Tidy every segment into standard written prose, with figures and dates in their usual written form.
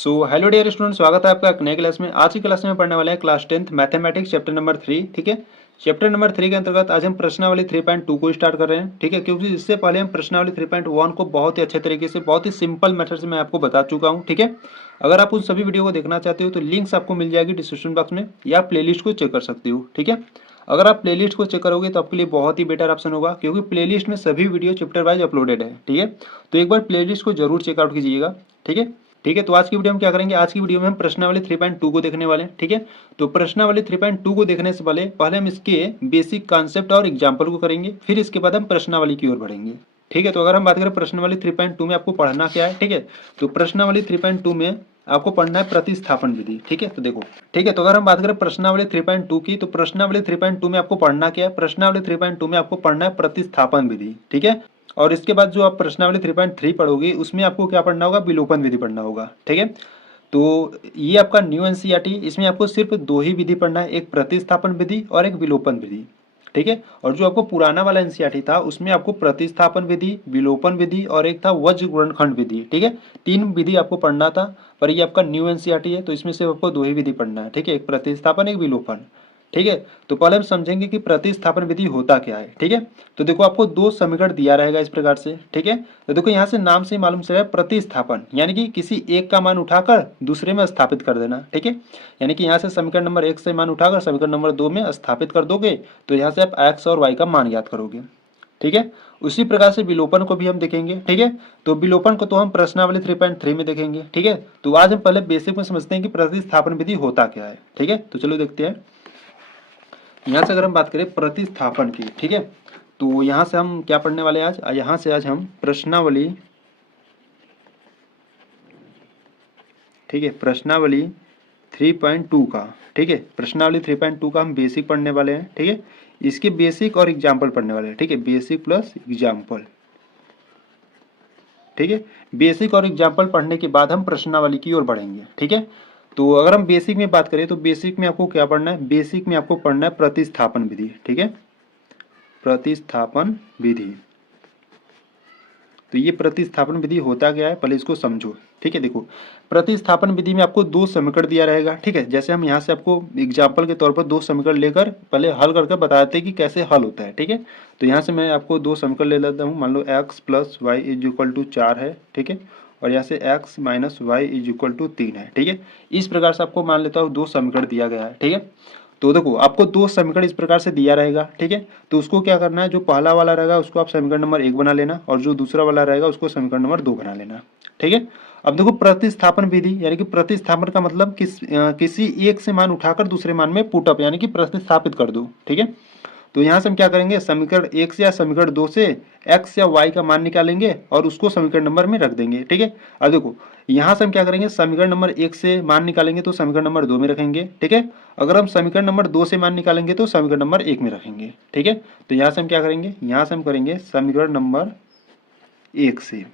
Hello dear student, स्वागत है आपका एक नए क्लास में। आज की क्लास में पढ़ने वाले हैं class 10th mathematics chapter number 3। ठीक है, चैप्टर नंबर 3 के अंतर्गत आज हम प्रश्नावली 3.2 को स्टार्ट कर रहे हैं। ठीक है, क्योंकि इससे पहले हम प्रश्नावली 3.1 को बहुत ही अच्छे तरीके से, बहुत ही सिंपल मेथड से मैं आपको बता चुका हूँ। ठीक है, अगर आप उन सभी वीडियो को देखना चाहते हो तो लिंक्स आपको मिल जाएगी डिस्क्रिप्शन बॉक्स में, या प्लेलिस्ट को चेक कर सकते हो। ठीक है, अगर आप प्लेलिस्ट को चेक करोगे तो आपके लिए बहुत ही बेटर ऑप्शन होगा, क्योंकि प्लेलिस्ट में सभी वीडियो चैप्टर वाइज अपलोडेड है। ठीक है, तो एक बार प्लेलिस्ट को जरूर चेकआउट कीजिएगा। ठीक है, तो आज की वीडियो में क्या करेंगे, आज की वीडियो में हम प्रश्नावली 3.2 को देखने वाले हैं। ठीक है, तो प्रश्नावली 3.2 को देखने से पहले हम इसके बेसिक कॉन्सेप्ट और एग्जांपल को करेंगे, फिर इसके बाद हम प्रश्नावली की ओर बढ़ेंगे। ठीक है, तो अगर हम बात करें प्रश्नावली 3.2 में आपको पढ़ना क्या है। ठीक है, तो प्रश्नावली 3.2 में आपको पढ़ना है प्रतिस्थापन विधि। ठीक है, तो देखो, ठीक है, तो अगर हम बात करें प्रश्नावली 3.2 की, तो प्रश्नावली 3.2 में आपको पढ़ना क्या है, प्रश्नावली 3.2 में आपको पढ़ना है प्रतिस्थापन विधि। ठीक है, और इसके बाद जो आप प्रश्नावली 3.3 पढ़ोगे उसमें आपको क्या पढ़ना होगा, विलोपन विधि पढ़ना होगा। ठीक है, तो ये आपका न्यू एनसीईआरटी, इसमें आपको सिर्फ दो ही विधि पढ़ना है, एक प्रतिस्थापन विधि और एक विलोपन विधि। ठीक है, और जो आपको पुराना वाला एनसीईआरटी था उसमें आपको प्रतिस्थापन विधि, विलोपन विधि और एक था वज्र गुणनखंड विधि। ठीक है, तीन विधि आपको पढ़ना था, पर ये आपका न्यू एनसीईआरटी है तो इसमें से आपको दो ही विधि पढ़ना है। ठीक है, एक प्रतिस्थापन, एक विलोपन। ठीक है, तो पहले हम समझेंगे कि प्रतिस्थापन विधि होता क्या है। ठीक है, तो देखो आपको दो समीकरण दिया रहेगा इस प्रकार से। ठीक है, तो देखो यहाँ से नाम से मालूम चल रहा है प्रतिस्थापन, यानी कि किसी एक का मान उठाकर दूसरे में स्थापित कर देना। ठीक है, यानी कि यहाँ से समीकरण नंबर 1 से मान उठाकर समीकरण नंबर 2 में स्थापित कर दोगे तो यहाँ से आप x और y का मान ज्ञात करोगे। ठीक है, उसी प्रकार से विलोपन को भी हम देखेंगे। ठीक है, तो विलोपन को तो हम प्रश्नावली 3.3 में देखेंगे। ठीक है, तो आज हम पहले बेसिक में समझते हैं कि प्रतिस्थापन विधि होता क्या है। ठीक है, तो चलो देखते हैं। यहाँ से अगर हम बात करें प्रतिस्थापन की, ठीक है, तो यहाँ से हम क्या पढ़ने वाले हैं आज, यहाँ से आज हम प्रश्नावली, ठीक है, प्रश्नावली 3.2 का, ठीक है, प्रश्नावली 3.2 का हम बेसिक पढ़ने वाले हैं। ठीक है, इसके बेसिक और एग्जाम्पल पढ़ने वाले हैं। ठीक है, बेसिक प्लस एग्जाम्पल। ठीक है, बेसिक और एग्जाम्पल पढ़ने के बाद हम प्रश्नावली की ओर बढ़ेंगे। ठीक है, तो अगर हम बेसिक में बात करें तो बेसिक में आपको क्या पढ़ना है, बेसिक में आपको पढ़ना है प्रतिस्थापन विधि। ठीक है, प्रतिस्थापन विधि। तो ये प्रतिस्थापन विधि होता क्या है, पहले इसको समझो। ठीक है, देखो, प्रतिस्थापन विधि में आपको दो समीकरण दिया रहेगा। ठीक है, जैसे हम यहाँ से आपको एग्जाम्पल के तौर पर दो समीकरण लेकर पहले हल करके बताते हैं कि कैसे हल होता है। ठीक है, तो यहाँ से मैं आपको दो समीकरण ले लेता हूँ। मान लो x plus Y is equal to 4 है। ठीक है, और यहाँ से x minus Y is equal to 3 है। ठीक है, इस प्रकार से आपको मान लेता हूँ दो समीकरण दिया गया है। ठीक है, तो देखो आपको दो समीकरण इस प्रकार से दिया रहेगा। ठीक है, तो उसको क्या करना है, जो पहला वाला रहेगा उसको आप समीकरण नंबर 1 बना लेना, और जो दूसरा वाला रहेगा उसको समीकरण नंबर 2 बना लेना। ठीक है, अब देखो प्रतिस्थापन विधि, यानी कि प्रतिस्थापन का मतलब किसी एक से मान उठाकर दूसरे मान में पुटअप, यानी कि प्रतिस्थापित कर दो। ठीक है, तो यहाँ से हम क्या करेंगे, समीकरण 1 से या समीकरण 2 से x या y का मान निकालेंगे और उसको समीकरण नंबर में रख देंगे। ठीक है, अब देखो यहाँ से हम क्या करेंगे, समीकरण नंबर 1 से मान निकालेंगे तो समीकरण नंबर 2 में रखेंगे। ठीक है, अगर हम समीकरण नंबर 2 से मान निकालेंगे तो समीकरण नंबर 1 में रखेंगे। ठीक है, तो यहाँ से हम क्या करेंगे, यहाँ से हम करेंगे समीकरण नंबर 1 से।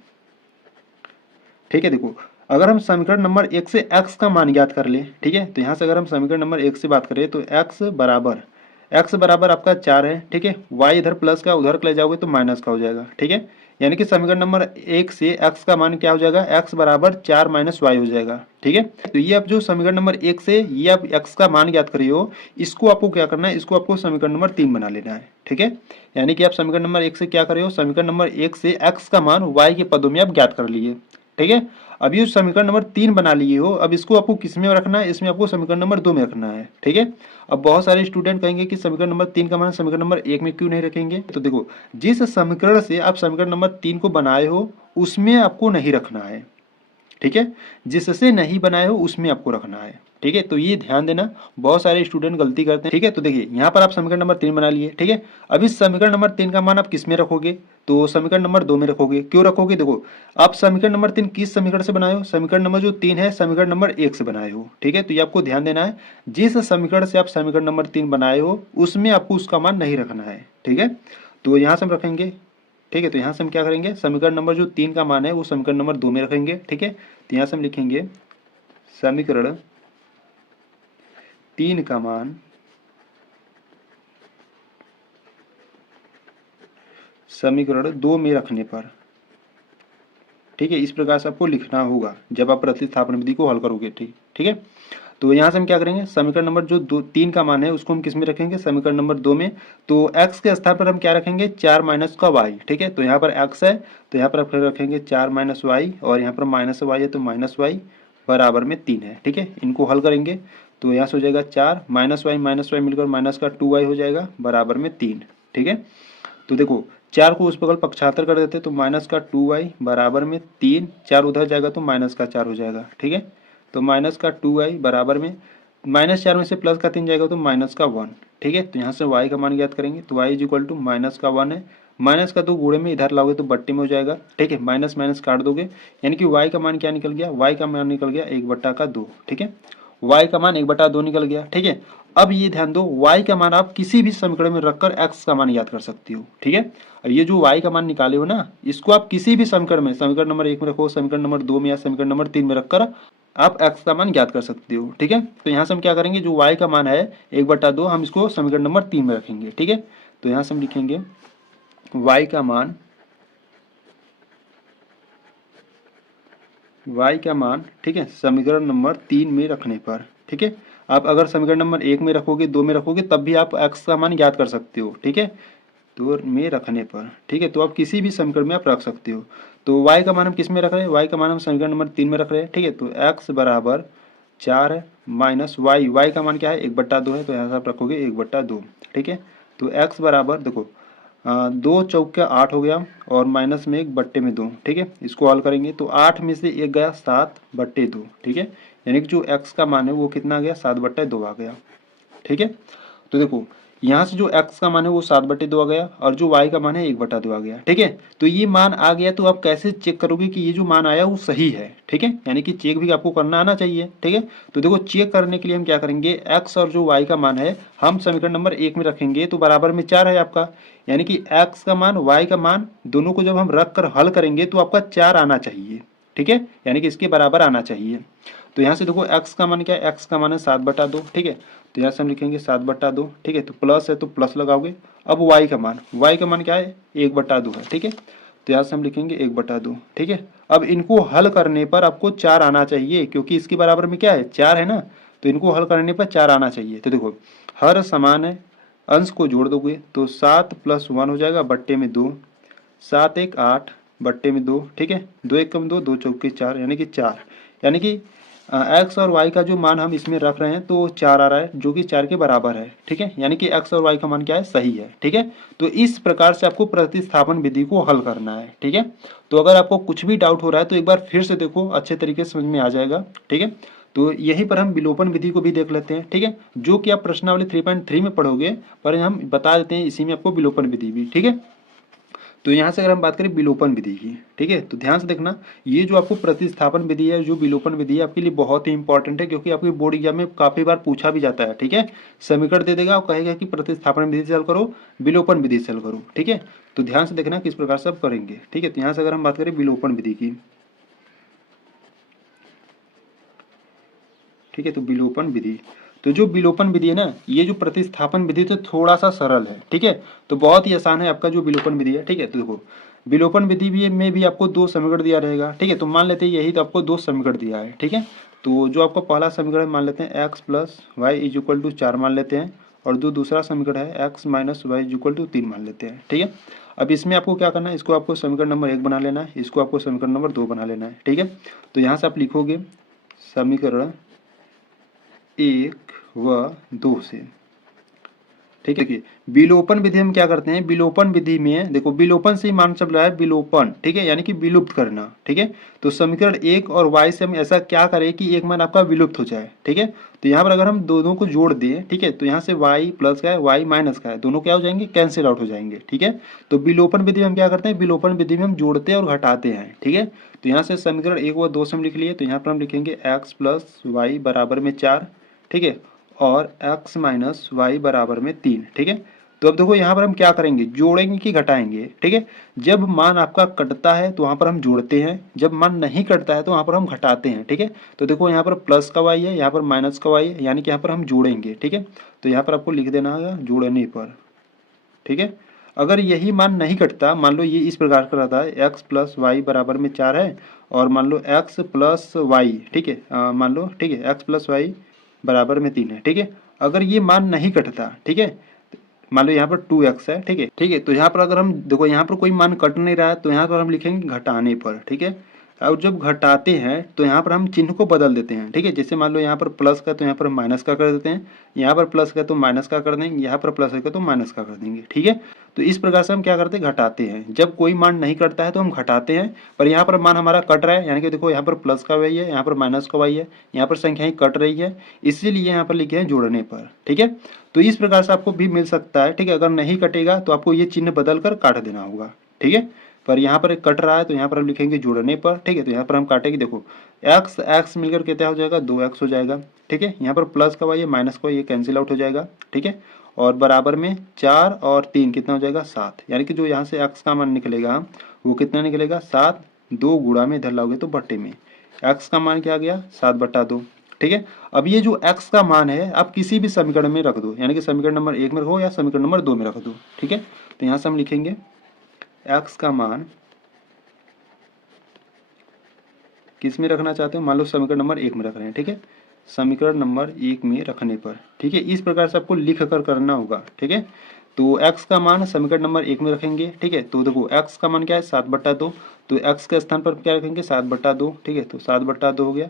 ठीक है, देखो, अगर हम समीकरण नंबर 1 से x का मान ज्ञात कर ले, ठीक है, तो यहाँ से अगर हम समीकरण नंबर 1 से बात करें तो x बराबर आपका 4 है। ठीक है, y इधर प्लस का उधर ले जाओगे तो माइनस का हो जाएगा। ठीक है, यानी कि समीकरण नंबर 1 से x का मान क्या हो जाएगा, x बराबर 4 माइनस वाई हो जाएगा। ठीक है, तो ये आप जो समीकरण नंबर 1 से ये आप x का मान ज्ञात करिए हो, इसको आपको क्या करना है, इसको आपको समीकरण नंबर 3 बना लेना है। ठीक है, यानी कि आप समीकरण नंबर 1 से क्या करे हो, समीकरण नंबर 1 से x का मान y के पदों में आप ज्ञात कर लिए। ठीक है, अब ये समीकरण नंबर 3 बना लिए हो, अब इसको आपको किस में रखना है, इसमें आपको समीकरण नंबर 2 में रखना है। ठीक है, अब बहुत सारे स्टूडेंट कहेंगे कि समीकरण नंबर 3 का मान समीकरण नंबर 1 में क्यों नहीं रखेंगे, तो देखो, जिस समीकरण से आप समीकरण नंबर 3 को बनाए हो उसमें आपको नहीं रखना है। ठीक है, जिससे नहीं बनाए हो उसमें आपको रखना है। ठीक है, तो ये ध्यान देना, बहुत सारे स्टूडेंट गलती करते हैं। ठीक है, तो देखिए यहाँ पर आप समीकरण नंबर 3 बना लिए। ठीक है, अब इस समीकरण नंबर 3 का मान आप किस में रखोगे, तो समीकरण नंबर 2 में रखोगे। क्यों रखोगे, देखो, आप समीकरण नंबर 3 किस समीकरण से बनाए हो, समीकरण नंबर जो 3 है समीकरण नंबर 1 से बनाए हो। ठीक है, तो ये आपको ध्यान देना है, जिस समीकरण से आप समीकरण नंबर 3 बनाए हो उसमें आपको उसका मान नहीं रखना है। ठीक है, तो यहाँ से हम रखेंगे। ठीक है, तो यहाँ से हम क्या करेंगे, समीकरण नंबर जो 3 का मान है वो समीकरण नंबर 2 में रखेंगे। ठीक है, तो यहाँ से हम लिखेंगे समीकरण 3 का मान समीकरण 2 में रखने पर, ठीक है, इस प्रकार से आपको लिखना होगा जब आप प्रतिस्थापन विधि को हल करोगे। ठीक है, तो यहाँ से हम क्या करेंगे, समीकरण नंबर जो 3 का मान है उसको हम किस में रखेंगे, समीकरण नंबर 2 में। तो x के स्थान पर हम क्या रखेंगे, 4 माइनस का y। ठीक है, तो यहाँ पर x है तो यहाँ पर आप रखेंगे 4 माइनस वाई, और यहाँ पर माइनस वाई है तो माइनस वाई बराबर में 3 है। ठीक है, इनको हल करेंगे तो यहाँ से हो जाएगा 4 माइनस वाई मिलकर माइनस का 2y हो जाएगा बराबर में 3। ठीक है, तो देखो 4 को उस बगल पक्षांतर कर देते तो माइनस का 2y बराबर में 3, 4 उधर जाएगा तो माइनस का 4 हो जाएगा। ठीक है, तो माइनस का 2y बराबर में माइनस 4 में से प्लस का 3 जाएगा तो माइनस का 1। ठीक है, तो यहाँ से y का मान ज्ञात करेंगे तो y is equal to minus का 1 है, माइनस का 2 गुणे में इधर लाओगे तो बट्टे में हो जाएगा। ठीक है, माइनस माइनस काट दोगे यानी कि y का मान क्या निकल गया, y का मान निकल गया 1/2। ठीक है, y का मान 1/2 निकल गया। ठीक है, अब ये ध्यान दो y का मान आप किसी भी समीकरण में रखकर x का मान याद कर सकती हो। ठीक है, अब ये जो y का मान निकाले हो ना, इसको आप किसी भी समीकरण में, समीकरण नंबर 1 में रखो, समीकरण नंबर 2 में या समीकरण नंबर 3 में रखकर आप x का मान ज्ञात कर सकते हो। ठीक है, तो यहाँ से हम क्या करेंगे, जो y का मान है 1/2 हम इसको समीकरण नंबर 3 में रखेंगे। ठीक है, तो यहाँ से हम लिखेंगे y का मान, ठीक है, समीकरण नंबर 3 में रखने पर। ठीक है, आप अगर समीकरण नंबर 1 में रखोगे, 2 में रखोगे तब भी आप x का मान ज्ञात कर सकते हो। ठीक है, तो में रखने पर। ठीक है, तो आप किसी भी समीकरण में आप रख सकते हो। तो y का मान हम किस में रख रहे हैं, y का मान हम समीकरण नंबर 3 में रख रहे हैं। ठीक है, तो x बराबर 4 है माइनस y का मान क्या है 1/2 है, तो यहाँ से आप रखोगे 1/2। ठीक है, तो x बराबर देखो 2 चौके 8 हो गया और माइनस में 1/2। ठीक है, इसको हल करेंगे तो 8 में से 1 गया 7/2। ठीक है, यानी कि जो x का मान है वो कितना आ गया 7/2 आ गया। ठीक है, तो देखो यहाँ से जो x का मान है वो 7/2 आ गया और जो y का मान है 1/2 आ गया। ठीक है, तो ये मान आ गया तो आप कैसे चेक करोगे कि ये जो मान आया वो सही है। ठीक है, यानी कि चेक भी आपको करना आना चाहिए। ठीक है, तो देखो चेक करने के लिए हम क्या करेंगे, x और जो y का मान है हम समीकरण नंबर 1 में रखेंगे तो बराबर में 4 है आपका, यानी कि x का मान y का मान दोनों को जब हम रख कर हल करेंगे तो आपका 4 आना चाहिए। ठीक है, यानी कि इसके बराबर आना चाहिए। तो यहाँ से देखो x का मान क्या है, x का मान है 7/2। ठीक है, तो यहाँ से हम लिखेंगे 7/2। ठीक है, तो प्लस है तो प्लस लगाओगे। अब y का मान क्या है 1/2 है। ठीक है, तो यहाँ से हम लिखेंगे 1/2। ठीक है, अब इनको हल करने पर आपको 4 आना चाहिए क्योंकि इसके बराबर में क्या है 4 है ना, तो इनको हल करने पर 4 आना चाहिए। तो देखो हर समान है, अंश को जोड़ दोगे तो 7 + 1 हो जाएगा बट्टे में 2, 7 1 8 बट्टे में 2। ठीक है, 2 1 कम 2, 2 चौके 4 यानी कि 4, यानी कि x और y का जो मान हम इसमें रख रहे हैं तो 4 आ रहा है जो कि 4 के बराबर है। ठीक है, यानी कि x और y का मान क्या है सही है। ठीक है, तो इस प्रकार से आपको प्रतिस्थापन विधि को हल करना है। ठीक है, तो अगर आपको कुछ भी डाउट हो रहा है तो एक बार फिर से देखो, अच्छे तरीके से समझ में आ जाएगा। ठीक है, तो यहीं पर हम विलोपन विधि को भी देख लेते हैं। ठीक है, जो कि आप प्रश्नावली 3.3 में पढ़ोगे, पर हम बता देते हैं इसी में आपको विलोपन विधि भी। ठीक है, तो यहाँ से अगर हम बात करें विलोपन विधि की, ठीक है, तो ध्यान से देखना, ये जो आपको प्रतिस्थापन विधि है, जो विलोपन विधि है, आपके लिए बहुत ही इंपॉर्टेंट है क्योंकि आपके बोर्ड एग्जाम में काफी बार पूछा भी जाता है। ठीक है, समीकरण दे देगा और कहेगा कि प्रतिस्थापन विधि से हल करो, विलोपन विधि से हल करो। ठीक है, तो ध्यान से देखना किस प्रकार से आप करेंगे। ठीक है, तो यहाँ से अगर हम बात करें विलोपन विधि की, ठीक है, तो विलोपन विधि, तो जो विलोपन विधि है ना, ये जो प्रतिस्थापन विधि तो थोड़ा सा सरल है। ठीक है, तो बहुत ही आसान है आपका जो विलोपन विधि है। ठीक है, तो देखो विलोपन विधि भी में भी आपको 2 समीकरण दिया रहेगा। ठीक है, तो मान लेते हैं यही तो आपको 2 समीकरण दिया है। ठीक है, तो जो आपका पहला समीकरण मान लेते हैं x + y = 4 मान लेते हैं, और जो दूसरा समीकरण है x - y = 3 मान लेते हैं। ठीक है, अब इसमें आपको क्या करना है, इसको आपको समीकरण नंबर 1 बना लेना है, इसको आपको समीकरण नंबर 2 बना लेना है। ठीक है, तो यहाँ से आप लिखोगे समीकरण 1 व 2 से। ठीक है, देखिए विलोपन विधि हम क्या करते हैं, विलोपन विधि में देखो विलोपन से ही मान चल रहा है विलोपन। ठीक है, यानी कि विलुप्त करना। ठीक है, तो समीकरण 1 और y से हम ऐसा क्या करें कि एक मान आपका विलुप्त हो जाए। ठीक है, तो यहाँ पर अगर हम दोनों को जोड़ दें, ठीक है, तो यहाँ से y प्लस का है y माइनस का है, दोनों क्या हो जाएंगे कैंसिल आउट हो जाएंगे। ठीक है, तो विलोपन विधि में हम क्या करते हैं, विलोपन विधि में हम जोड़ते हैं और घटाते हैं। ठीक है, तो यहाँ से समीकरण 1 व 2 से हम लिख लिए, तो यहाँ पर हम लिखेंगे x + y = 4। ठीक है, और x - y = 3। ठीक है, तो अब देखो यहाँ पर हम क्या करेंगे, जोड़ेंगे कि घटाएंगे। ठीक है, जब मान आपका कटता है तो वहाँ पर हम जोड़ते हैं, जब मान नहीं कटता है तो वहाँ पर हम घटाते हैं। ठीक है, तो देखो यहाँ पर प्लस का y है, यहाँ पर माइनस का y है, यानी कि यहाँ पर हम जोड़ेंगे। ठीक है, तो यहाँ पर आपको लिख देना है जोड़ने पर। ठीक है, अगर यही मान नहीं कटता, मान लो ये इस प्रकार का रहता है x प्लस वाई बराबर में 4 है, और मान लो x प्लस वाई, ठीक है, मान लो, ठीक है, x प्लस वाई बराबर में 3 है, ठीक है। अगर ये मान नहीं कटता, ठीक है, मान लो यहाँ पर 2x है, ठीक है, ठीक है, तो यहाँ पर अगर हम देखो यहाँ पर कोई मान कट नहीं रहा है, तो यहाँ पर हम लिखेंगे घटाने पर, ठीक है। और जब घटाते हैं तो यहाँ पर हम चिन्ह को बदल देते हैं, ठीक है। जैसे मान लो यहाँ पर प्लस का तो यहाँ पर माइनस का कर देते हैं, यहाँ पर प्लस का तो माइनस का कर देंगे, यहाँ पर प्लस का तो माइनस का कर देंगे, ठीक है। तो इस प्रकार से हम क्या करते हैं, घटाते हैं। जब कोई मान नहीं कटता है तो हम घटाते हैं, पर यहाँ पर मान हमारा कट रहा है, यानी कि देखो यहाँ पर प्लस का वाई है, यहाँ पर माइनस का वाई है, यहाँ पर संख्याएं कट रही है, इसीलिए यहाँ पर लिखे हैं जोड़ने पर, ठीक है। तो इस प्रकार से आपको भी मिल सकता है, ठीक है। अगर नहीं कटेगा तो आपको ये चिन्ह बदल कर काट देना होगा, ठीक है। पर यहाँ पर कट रहा है तो यहाँ पर हम लिखेंगे जोड़ने पर, ठीक है। तो यहाँ पर हम काटेंगे, देखो एक्स एक्स मिलकर के क्या हो जाएगा, 2x हो जाएगा, ठीक है। यहाँ पर प्लस का वाई है, माइनस का वाई, ये कैंसिल आउट हो जाएगा, ठीक है। और बराबर में 4 और 3 कितना हो जाएगा, 7। यानी कि जो यहाँ से x का मान निकलेगा वो कितना निकलेगा, 7। 2 गुणा में इधर लाओगे तो बट्टे में, x का मान क्या आ गया, 7/2, ठीक है। अब ये जो x का मान है आप किसी भी समीकरण में रख दो, यानी कि समीकरण नंबर 1 में रखो या समीकरण नंबर 2 में रख दो, ठीक है। तो यहाँ से हम लिखेंगे x का मान किस में रखना चाहते हो, मान लो समीकरण नंबर 1 में रख रहे हैं, ठीक है, समीकरण नंबर 1 में रखने पर, ठीक है। इस प्रकार से आपको लिख कर करना होगा, ठीक है। तो x का मान समीकरण नंबर 1 में रखेंगे, ठीक है। तो देखो x का मान क्या है, 7/2, तो x के स्थान पर क्या रखेंगे, 7/2, ठीक है। तो 7/2 हो गया।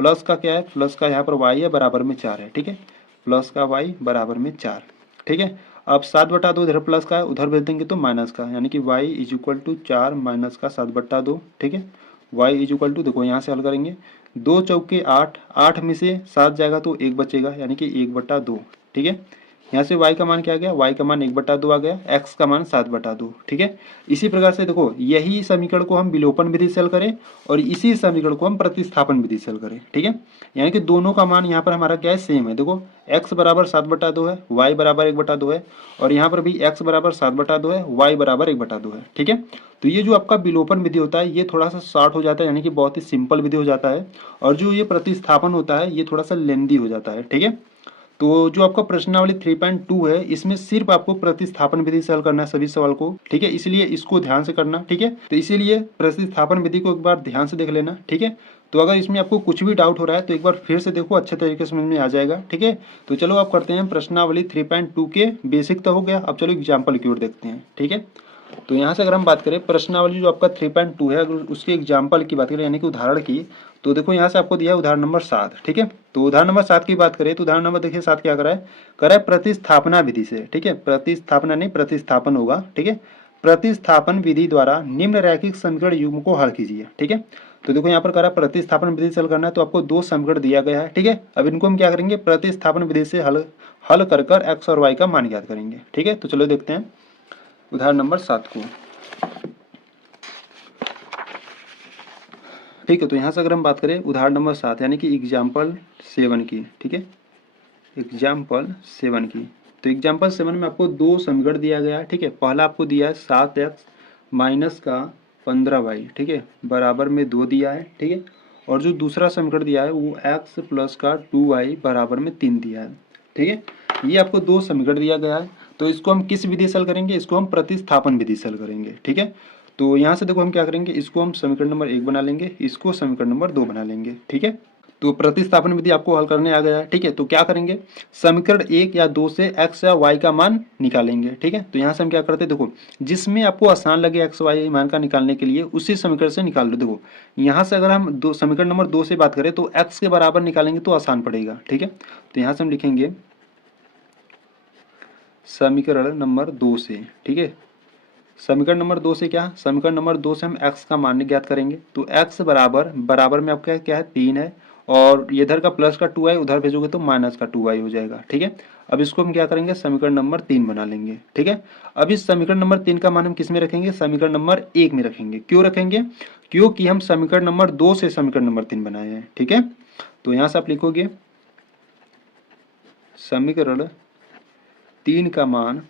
प्लस का क्या है, प्लस का यहाँ पर y है, बराबर में 4 है, ठीक है। प्लस का y बराबर में 4, ठीक है। अब 7/2 इधर प्लस का है, उधर भेज देंगे तो माइनस का, यानी कि y is equal to 4 minus का 7/2, ठीक है। y इज इक्वल टू, देखो यहाँ से हल करेंगे, 2 चौके 8, 8 में से 7 जाएगा तो 1 बचेगा, यानी कि 1/2, ठीक है। यहाँ से y का मान क्या आ गया, y का मान 1/2 आ गया, x का मान 7/2, ठीक है। इसी प्रकार से देखो यही समीकरण को हम विलोपन विधि से हल करें और इसी समीकरण को हम प्रतिस्थापन विधि से हल करें, ठीक है। यानी कि दोनों का मान यहाँ पर हमारा क्या है, सेम है। देखो x बराबर 7/2 है, y बराबर 1/2 है, और यहाँ पर भी x बराबर 7/2 है, y बराबर 1/2 है, ठीक है। तो ये जो आपका विलोपन विधि होता है ये थोड़ा सा शॉर्ट हो जाता है, यानी कि बहुत ही सिंपल विधि हो जाता है, और जो ये प्रतिस्थापन होता है ये थोड़ा सा लेंदी हो जाता है, ठीक है। तो जो आपका प्रश्नावली 3.2 है इसमें सिर्फ आपको प्रतिस्थापन विधि से हल करना है सभी सवाल को, ठीक है, इसलिए इसको ध्यान से करना, ठीक है। तो इसीलिए प्रतिस्थापन विधि को एक बार ध्यान से देख लेना, ठीक है। तो अगर इसमें आपको कुछ भी डाउट हो रहा है तो एक बार फिर से देखो, अच्छे तरीके से समझ में आ जाएगा, ठीक है। तो चलो आप करते हैं प्रश्नावली 3.2 के बेसिक तो हो गया, अब चलो एग्जाम्पल की ओर देखते हैं, ठीक है। तो यहाँ से अगर हम बात करें प्रश्नावली जो आपका 3.2 है, अगर उसके एग्जाम्पल की बात करें यानी कि उदाहरण की, तो देखो यहाँ से आपको दिया है उदाहरण नंबर 7, ठीक है। तो उदाहरण नंबर 7 की बात करें तो उदाहरण नंबर देखिए 7 क्या करा है प्रतिस्थापना विधि से, ठीक है, प्रतिस्थापना नहीं प्रतिस्थापन होगा, ठीक है। प्रतिस्थापन विधि द्वारा निम्न रैखिक समीकरण युग्म को हल कीजिए, ठीक है। तो देखो यहाँ पर करा प्रतिस्थापन विधि से हल करना है, तो आपको 2 समीकरण दिया गया है, ठीक है। अब इनको हम क्या करेंगे, प्रतिस्थापन विधि से हल कर एक्स और वाई का मान ज्ञात करेंगे, ठीक है। तो चलो देखते हैं उदाहरण नंबर 7 को, ठीक है। तो यहाँ से अगर हम बात करें उदाहरण नंबर 7 यानी कि एग्जाम्पल 7 की, ठीक है, एग्जाम्पल 7 की, तो एग्जाम्पल 7 में आपको 2 समीकरण दिया गया है, ठीक है। पहला आपको दिया है 7x माइनस का 15y, ठीक है, बराबर में 2 दिया है, ठीक है। और जो दूसरा समीकरण दिया है वो x प्लस का 2y बराबर में 3 दिया है, ठीक है। ये आपको 2 समीकरण दिया गया है, तो इसको हम किस विधि से हल करेंगे, इसको हम प्रतिस्थापन विधि से हल करेंगे, ठीक है। तो यहाँ से देखो हम क्या करेंगे, इसको हम समीकरण नंबर 1 बना लेंगे, इसको समीकरण नंबर 2 बना लेंगे, ठीक है। तो प्रतिस्थापन विधि आपको हल करने आ गया है, ठीक है। तो क्या करेंगे, समीकरण 1 या 2 से x या y का मान निकालेंगे, ठीक है। तो यहाँ से हम क्या करते हैं, देखो जिसमें आपको आसान लगे x y मान का निकालने के लिए उसी समीकरण से निकाल लो। देखो यहाँ से अगर हम समीकरण नंबर 2 से बात करें तो x के बराबर निकालेंगे तो आसान पड़ेगा, ठीक है। तो यहाँ से हम लिखेंगे समीकरण नंबर 2 से, ठीक है। समीकरण नंबर 2 से क्या, समीकरण नंबर 2 से हम x का मान ज्ञात करेंगे, तो x बराबर में आपका क्या है 3 है, और इधर का प्लस का 2y उधर भेजोगे तो माइनस का 2y हो जाएगा, ठीक है। अब इसको हम क्या करेंगे, समीकरण नंबर 3 बना लेंगे, ठीक है। अब इस समीकरण नंबर 3 का मान हम किस में रखेंगे, समीकरण नंबर 1 में रखेंगे। क्यों रखेंगे, क्योंकि हम समीकरण नंबर 2 से समीकरण नंबर 3 बनाए हैं, ठीक है। तो यहाँ से आप लिखोगे समीकरण 3 का मान,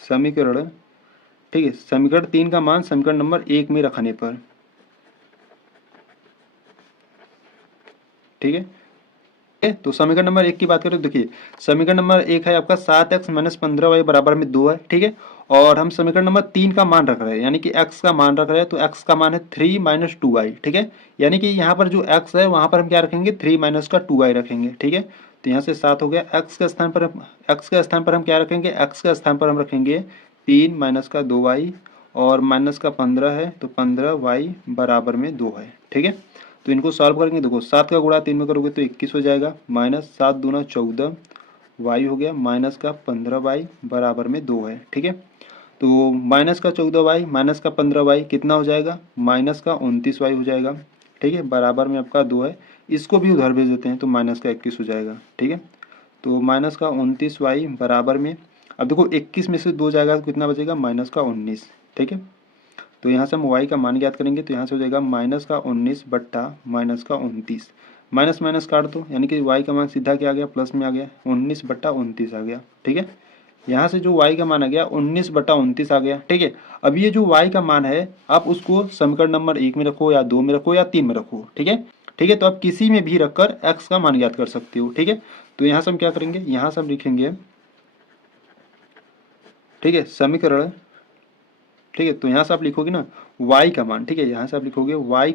समीकरण, ठीक है, समीकरण 3 का मान समीकरण नंबर 1 में रखने पर, ठीक है, तो समीकरण नंबर 1 की बात करें तो देखिए समीकरण नंबर 1 है आपका 7x - 15y बराबर में 2 है, ठीक है। और हम समीकरण नंबर 3 का मान रख रहे हैं, यानी कि x का मान रख रहे हैं, तो x का मान है 3 - 2y, ठीक है। यानी कि यहाँ पर जो x है वहाँ पर हम क्या रखेंगे, 3 माइनस का 2y रखेंगे, ठीक है। तो यहाँ से 7 हो गया। x के स्थान पर हम क्या रखेंगे, x के स्थान पर हम रखेंगे 3 माइनस का 2y और माइनस का 15 है, तो 15y बराबर में 2 है, ठीक है। तो इनको सॉल्व करेंगे, देखो 7 का गुणा 3 में करोगे तो 21 हो जाएगा, माइनस 7 दूना 14 वाई हो गया, माइनस का 15 वाई बराबर में 2 है, ठीक है। तो माइनस का 14 वाई माइनस का 15 वाई कितना हो जाएगा, माइनस का 29 वाई हो जाएगा, ठीक है, बराबर में आपका 2 है। इसको भी उधर भेज देते हैं तो माइनस का 21 हो जाएगा, ठीक है। तो माइनस का 29 वाई बराबर में, अब देखो 21 में से 2 जाएगा तो कितना बचेगा, माइनस का 19, ठीक है। तो यहाँ से हम y का मान ज्ञात करेंगे, तो यहाँ से हो जाएगा माइनस का 19 बट्टा माइनस का 29, माइनस माइनस काट दो, यानी कि y का मान सीधा क्या आ गया, प्लस में आ गया, 19 बट्टा 29 आ गया, ठीक है। यहाँ से जो y का मान आ गया 19 बट्टा 29 आ गया, ठीक है। अब ये जो y का मान है आप उसको समीकरण नंबर 1 में रखो या 2 में रखो या 3 में रखो, ठीक है, ठीक है। तो आप किसी में भी रखकर x का मान ज्ञात कर सकते हो, ठीक है। तो यहाँ से हम क्या करेंगे, यहाँ से हम लिखेंगे, ठीक है, समीकरण, ठीक है। तो यहाँ से आप लिखोगे ना y का मान, ठीक है, यहाँ से आप लिखोगे y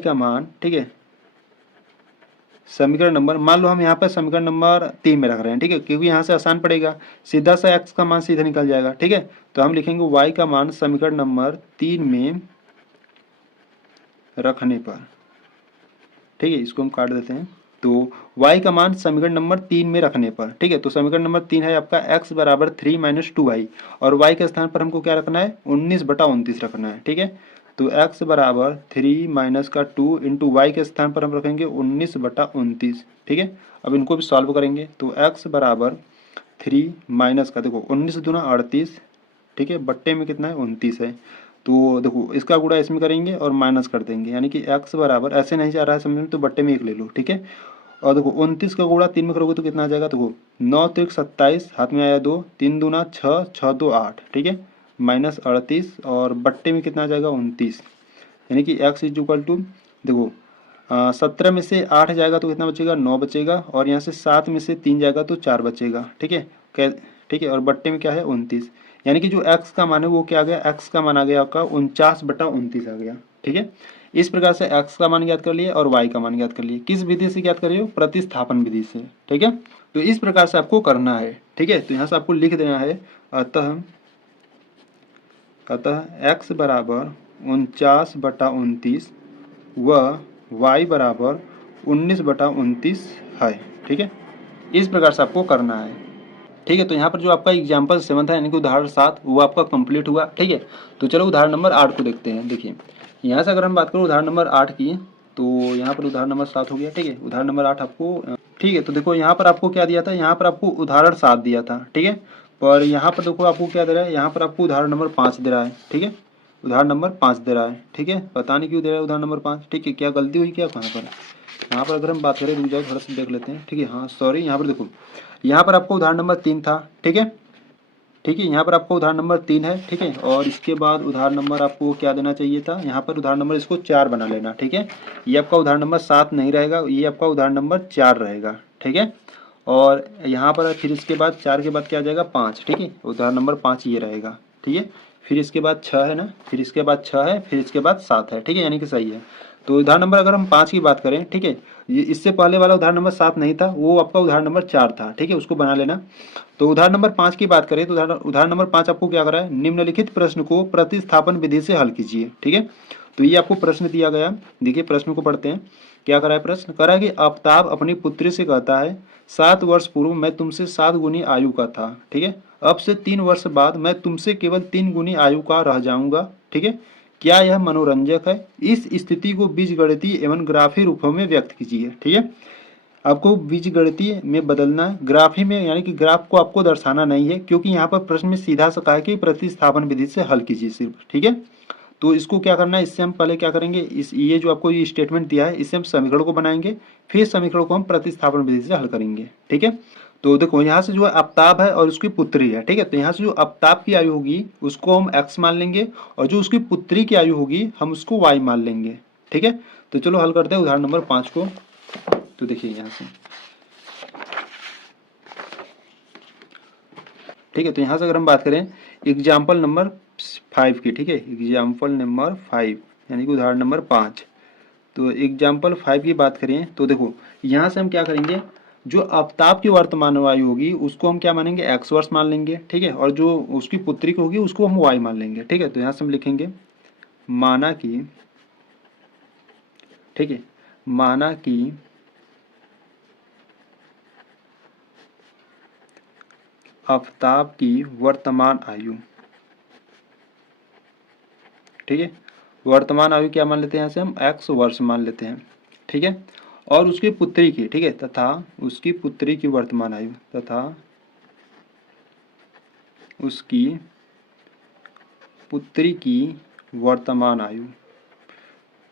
का मान, ठीक है, समीकरण नंबर, मान लो हम यहाँ पर समीकरण नंबर 3 में रख रहे हैं, ठीक है, क्योंकि यहाँ से आसान पड़ेगा, सीधा सा x का मान सीधा निकल जाएगा, ठीक है। तो हम लिखेंगे y का मान समीकरण नंबर 3 में रखने पर, ठीक है, इसको हम काट देते हैं। तो y का मान समीकरण नंबर 3 में रखने पर, ठीक है। तो समीकरण नंबर 3 है आपका x बराबर 3 माइनस 2y, और y के स्थान पर हमको क्या रखना है, 19 बटा 29 रखना है, ठीक है। तो x बराबर 3 माइनस का 2 इंटू वाई के स्थान पर हम रखेंगे 19 बटा 29, ठीक है। अब इनको भी सॉल्व करेंगे, तो x बराबर 3 माइनस का, देखो 19 दूना 38, ठीक है, बट्टे में कितना है 29 है। तो देखो इसका गुणा इसमें करेंगे और माइनस कर देंगे, यानी कि x बराबर, ऐसे नहीं जा रहा है समझ में तो बट्टे में 1 ले लो, ठीक है। और देखो 29 का गुणा 3 में करोगे तो कितना आ जाएगा, देखो 9 त्रिक 27, हाथ में आया 2, 3 दूना 6, 6 2 8, ठीक है, माइनस 38 और बट्टे में कितना आ जाएगा 29, यानी कि x इज इक्वल टू, देखो 17 में से 8 जाएगा तो कितना बचेगा, 9 बचेगा, और यहाँ से 7 में से 3 जाएगा तो 4 बचेगा, ठीक है, ठीक है। और बट्टे में क्या है 29, यानी कि जो x का मान है वो क्या आ गया, x का मान आ गया आपका 49 बटा 29 आ गया, ठीक है। इस प्रकार से x का मान ज्ञात कर लिए और y का मान ज्ञात कर लिए, किस विधि से ज्ञात करिए, प्रतिस्थापन विधि से, ठीक है। तो इस प्रकार से आपको करना है, ठीक है। तो यहाँ से आपको लिख देना है, अतः x बराबर 49 बटा 29 व y बराबर 19 बटा 29 है, ठीक है। इस प्रकार से आपको करना है, ठीक है। तो यहाँ पर जो आपका एग्जाम्पल 7 था, यानी कि उदाहरण 7, वो आपका कंप्लीट हुआ, ठीक है। तो चलो उदाहरण नंबर 8 को देखते हैं। देखिए यहाँ से अगर हम बात करें उदाहरण नंबर 8 की, तो यहाँ पर उदाहरण नंबर 7 हो गया, ठीक है। उदाहरण नंबर 8 आपको, ठीक है। तो देखो यहाँ पर आपको क्या दिया था, यहाँ पर आपको उदाहरण 7 दिया था, ठीक है। पर यहाँ पर देखो आपको क्या दे रहा है, यहाँ पर आपको उदाहरण नंबर 5 दे रहा है, ठीक है, उदाहरण नंबर 5 दे रहा है, ठीक है। पता नहीं क्यों दे रहा है उदाहरण नंबर 5, ठीक है, क्या गलती हुई क्या, कहाँ पर, यहाँ पर अगर हम बात करें, रुक जाओ थोड़ा सा देख लेते हैं, ठीक है। हाँ सॉरी, यहाँ पर देखो, यहाँ पर आपको उदाहरण नंबर 3 था, ठीक है, ठीक है, यहाँ पर आपको उदाहरण नंबर 3 है, ठीक है। और इसके बाद उदाहरण नंबर आपको क्या देना चाहिए था, यहाँ पर उदाहरण नंबर इसको 4 बना लेना, ठीक है। ये आपका उदाहरण नंबर 7 नहीं रहेगा, ये आपका उदाहरण नंबर 4 रहेगा, ठीक है। और यहाँ पर फिर इसके बाद 4 के बाद क्या आ जाएगा 5, ठीक है, उदाहरण नंबर 5 ये रहेगा, ठीक है। फिर इसके बाद 6 है ना, फिर इसके बाद 6 है, फिर इसके बाद 7 है, ठीक है, यानी कि सही है। तो उदाहरण नंबर अगर हम 5 की बात करें, ठीक है, ये इससे पहले वाला उदाहरण नंबर 7 नहीं था, वो आपका उदाहरण नंबर 4 था, ठीक है, उसको बना लेना। तो उदाहरण नंबर 5 की बात करें तो उदाहरण नंबर 5 आपको क्या कर रहा है, निम्नलिखित प्रश्न को प्रतिस्थापन विधि से हल कीजिए, ठीक है। तो ये आपको प्रश्न दिया गया, देखिए प्रश्न को पढ़ते हैं, क्या करा है प्रश्न, करा है कि आफ्ताब अपनी पुत्री से कहता है 7 वर्ष पूर्व मैं तुमसे 7 गुनी आयु का था, ठीक है, अब से 3 वर्ष बाद मैं तुमसे केवल 3 गुनी आयु का रह जाऊंगा, ठीक है, क्या यह मनोरंजक है, इस स्थिति को बीजगणितीय एवं ग्राफी रूपों में व्यक्त कीजिए, ठीक है। आपको बीजगणितीय में बदलना है, ग्राफी में यानी कि ग्राफ को आपको दर्शाना नहीं है, क्योंकि यहाँ पर प्रश्न में सीधा सा कहा है कि प्रतिस्थापन विधि से हल कीजिए सिर्फ, ठीक है। तो इसको क्या करना है, इससे हम पहले क्या करेंगे, इस ये जो आपको ये स्टेटमेंट दिया है इससे हम समीकरण को बनाएंगे, फिर समीकरण को हम प्रतिस्थापन विधि से हल करेंगे, ठीक है। तो देखो यहाँ से जो है आफ्ताब है और उसकी पुत्री है, ठीक है। तो यहाँ से जो आफ्ताब की आयु होगी उसको हम x मान लेंगे, और जो उसकी पुत्री की आयु होगी हम उसको y मान लेंगे, ठीक है। तो चलो हल करते हैं उदाहरण नंबर 5 को। तो देखिए यहाँ से, ठीक है। तो यहाँ से अगर हम बात करें एग्जाम्पल नंबर 5 की, ठीक है, एग्जाम्पल नंबर 5 यानी कि उदाहरण नंबर 5। तो एग्जाम्पल 5 की बात करें तो देखो यहाँ से हम क्या करेंगे, जो आफताब की वर्तमान आयु होगी उसको हम क्या मानेंगे, एक्स वर्ष मान लेंगे, ठीक है, और जो उसकी पुत्री की होगी उसको हम वाई मान लेंगे, ठीक है। तो यहाँ से हम लिखेंगे माना कि, ठीक है, माना कि आफताब की वर्तमान आयु, ठीक है, वर्तमान आयु क्या मान लेते हैं, यहाँ से हम एक्स वर्ष मान लेते हैं, ठीक है, और उसकी पुत्री की, ठीक है, तथा उसकी पुत्री की वर्तमान आयु, तथा उसकी पुत्री की वर्तमान आयु,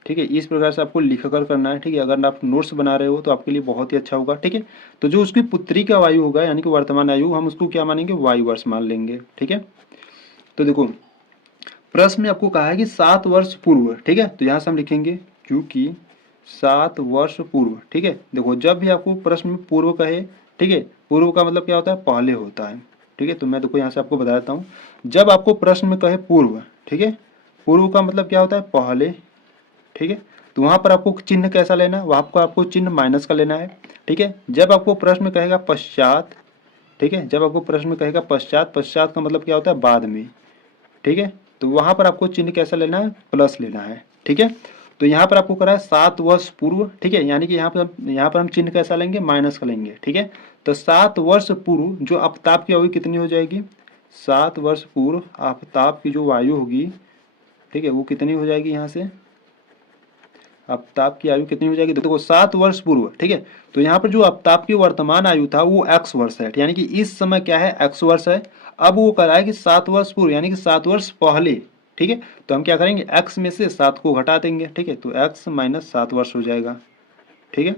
ठीक है। इस प्रकार से आपको लिखकर करना है, ठीक है। अगर आप नोट्स बना रहे हो तो आपके लिए बहुत ही अच्छा होगा, ठीक है। तो जो उसकी पुत्री का आयु होगा यानी कि वर्तमान आयु, हम उसको क्या मानेंगे, वाई वर्ष मान लेंगे, ठीक है। तो देखो प्रश्न में आपको कहा है कि 7 वर्ष पूर्व, ठीक है, तो यहाँ से हम लिखेंगे क्योंकि 7 वर्ष पूर्व, ठीक है। देखो जब भी आपको प्रश्न में पूर्व कहे, ठीक है, पूर्व का मतलब क्या होता है, पहले होता है, ठीक है। तो मैं देखो यहाँ से आपको बता देता हूँ, जब आपको प्रश्न में कहे पूर्व, ठीक है, पूर्व का मतलब क्या होता है, पहले, ठीक है। तो वहां पर आपको चिन्ह कैसा लेना है, वहां पर आपको चिन्ह माइनस का लेना है, ठीक है। जब आपको प्रश्न में कहेगा पश्चात, ठीक है, जब आपको प्रश्न में कहेगा पश्चात, पश्चात का मतलब क्या होता है, बाद में, ठीक है। तो वहां पर आपको चिन्ह कैसा लेना है, प्लस लेना है, ठीक है। तो यहाँ पर आपको करा है 7 वर्ष पूर्व, ठीक है, यानी कि यहाँ पर हम चिन्ह कैसा लेंगे, माइनस का लेंगे, ठीक है। तो 7 वर्ष पूर्व जो आफताब की आयु कितनी हो जाएगी, 7 वर्ष पूर्व आफताब की जो आयु होगी, ठीक है, वो कितनी हो जाएगी, यहाँ से आफताब की आयु कितनी हो जाएगी, देखो 7 वर्ष पूर्व, ठीक है। तो यहाँ पर जो आफताब की वर्तमान आयु था वो एक्स वर्ष है, यानी कि इस समय क्या है, एक्स वर्ष है। अब वो कह रहा है कि 7 वर्ष पूर्व यानी कि 7 वर्ष पहले, ठीक है। तो हम क्या करेंगे, एक्स में से 7 को घटा देंगे, ठीक है। तो एक्स माइनस 7 वर्ष हो जाएगा, ठीक है।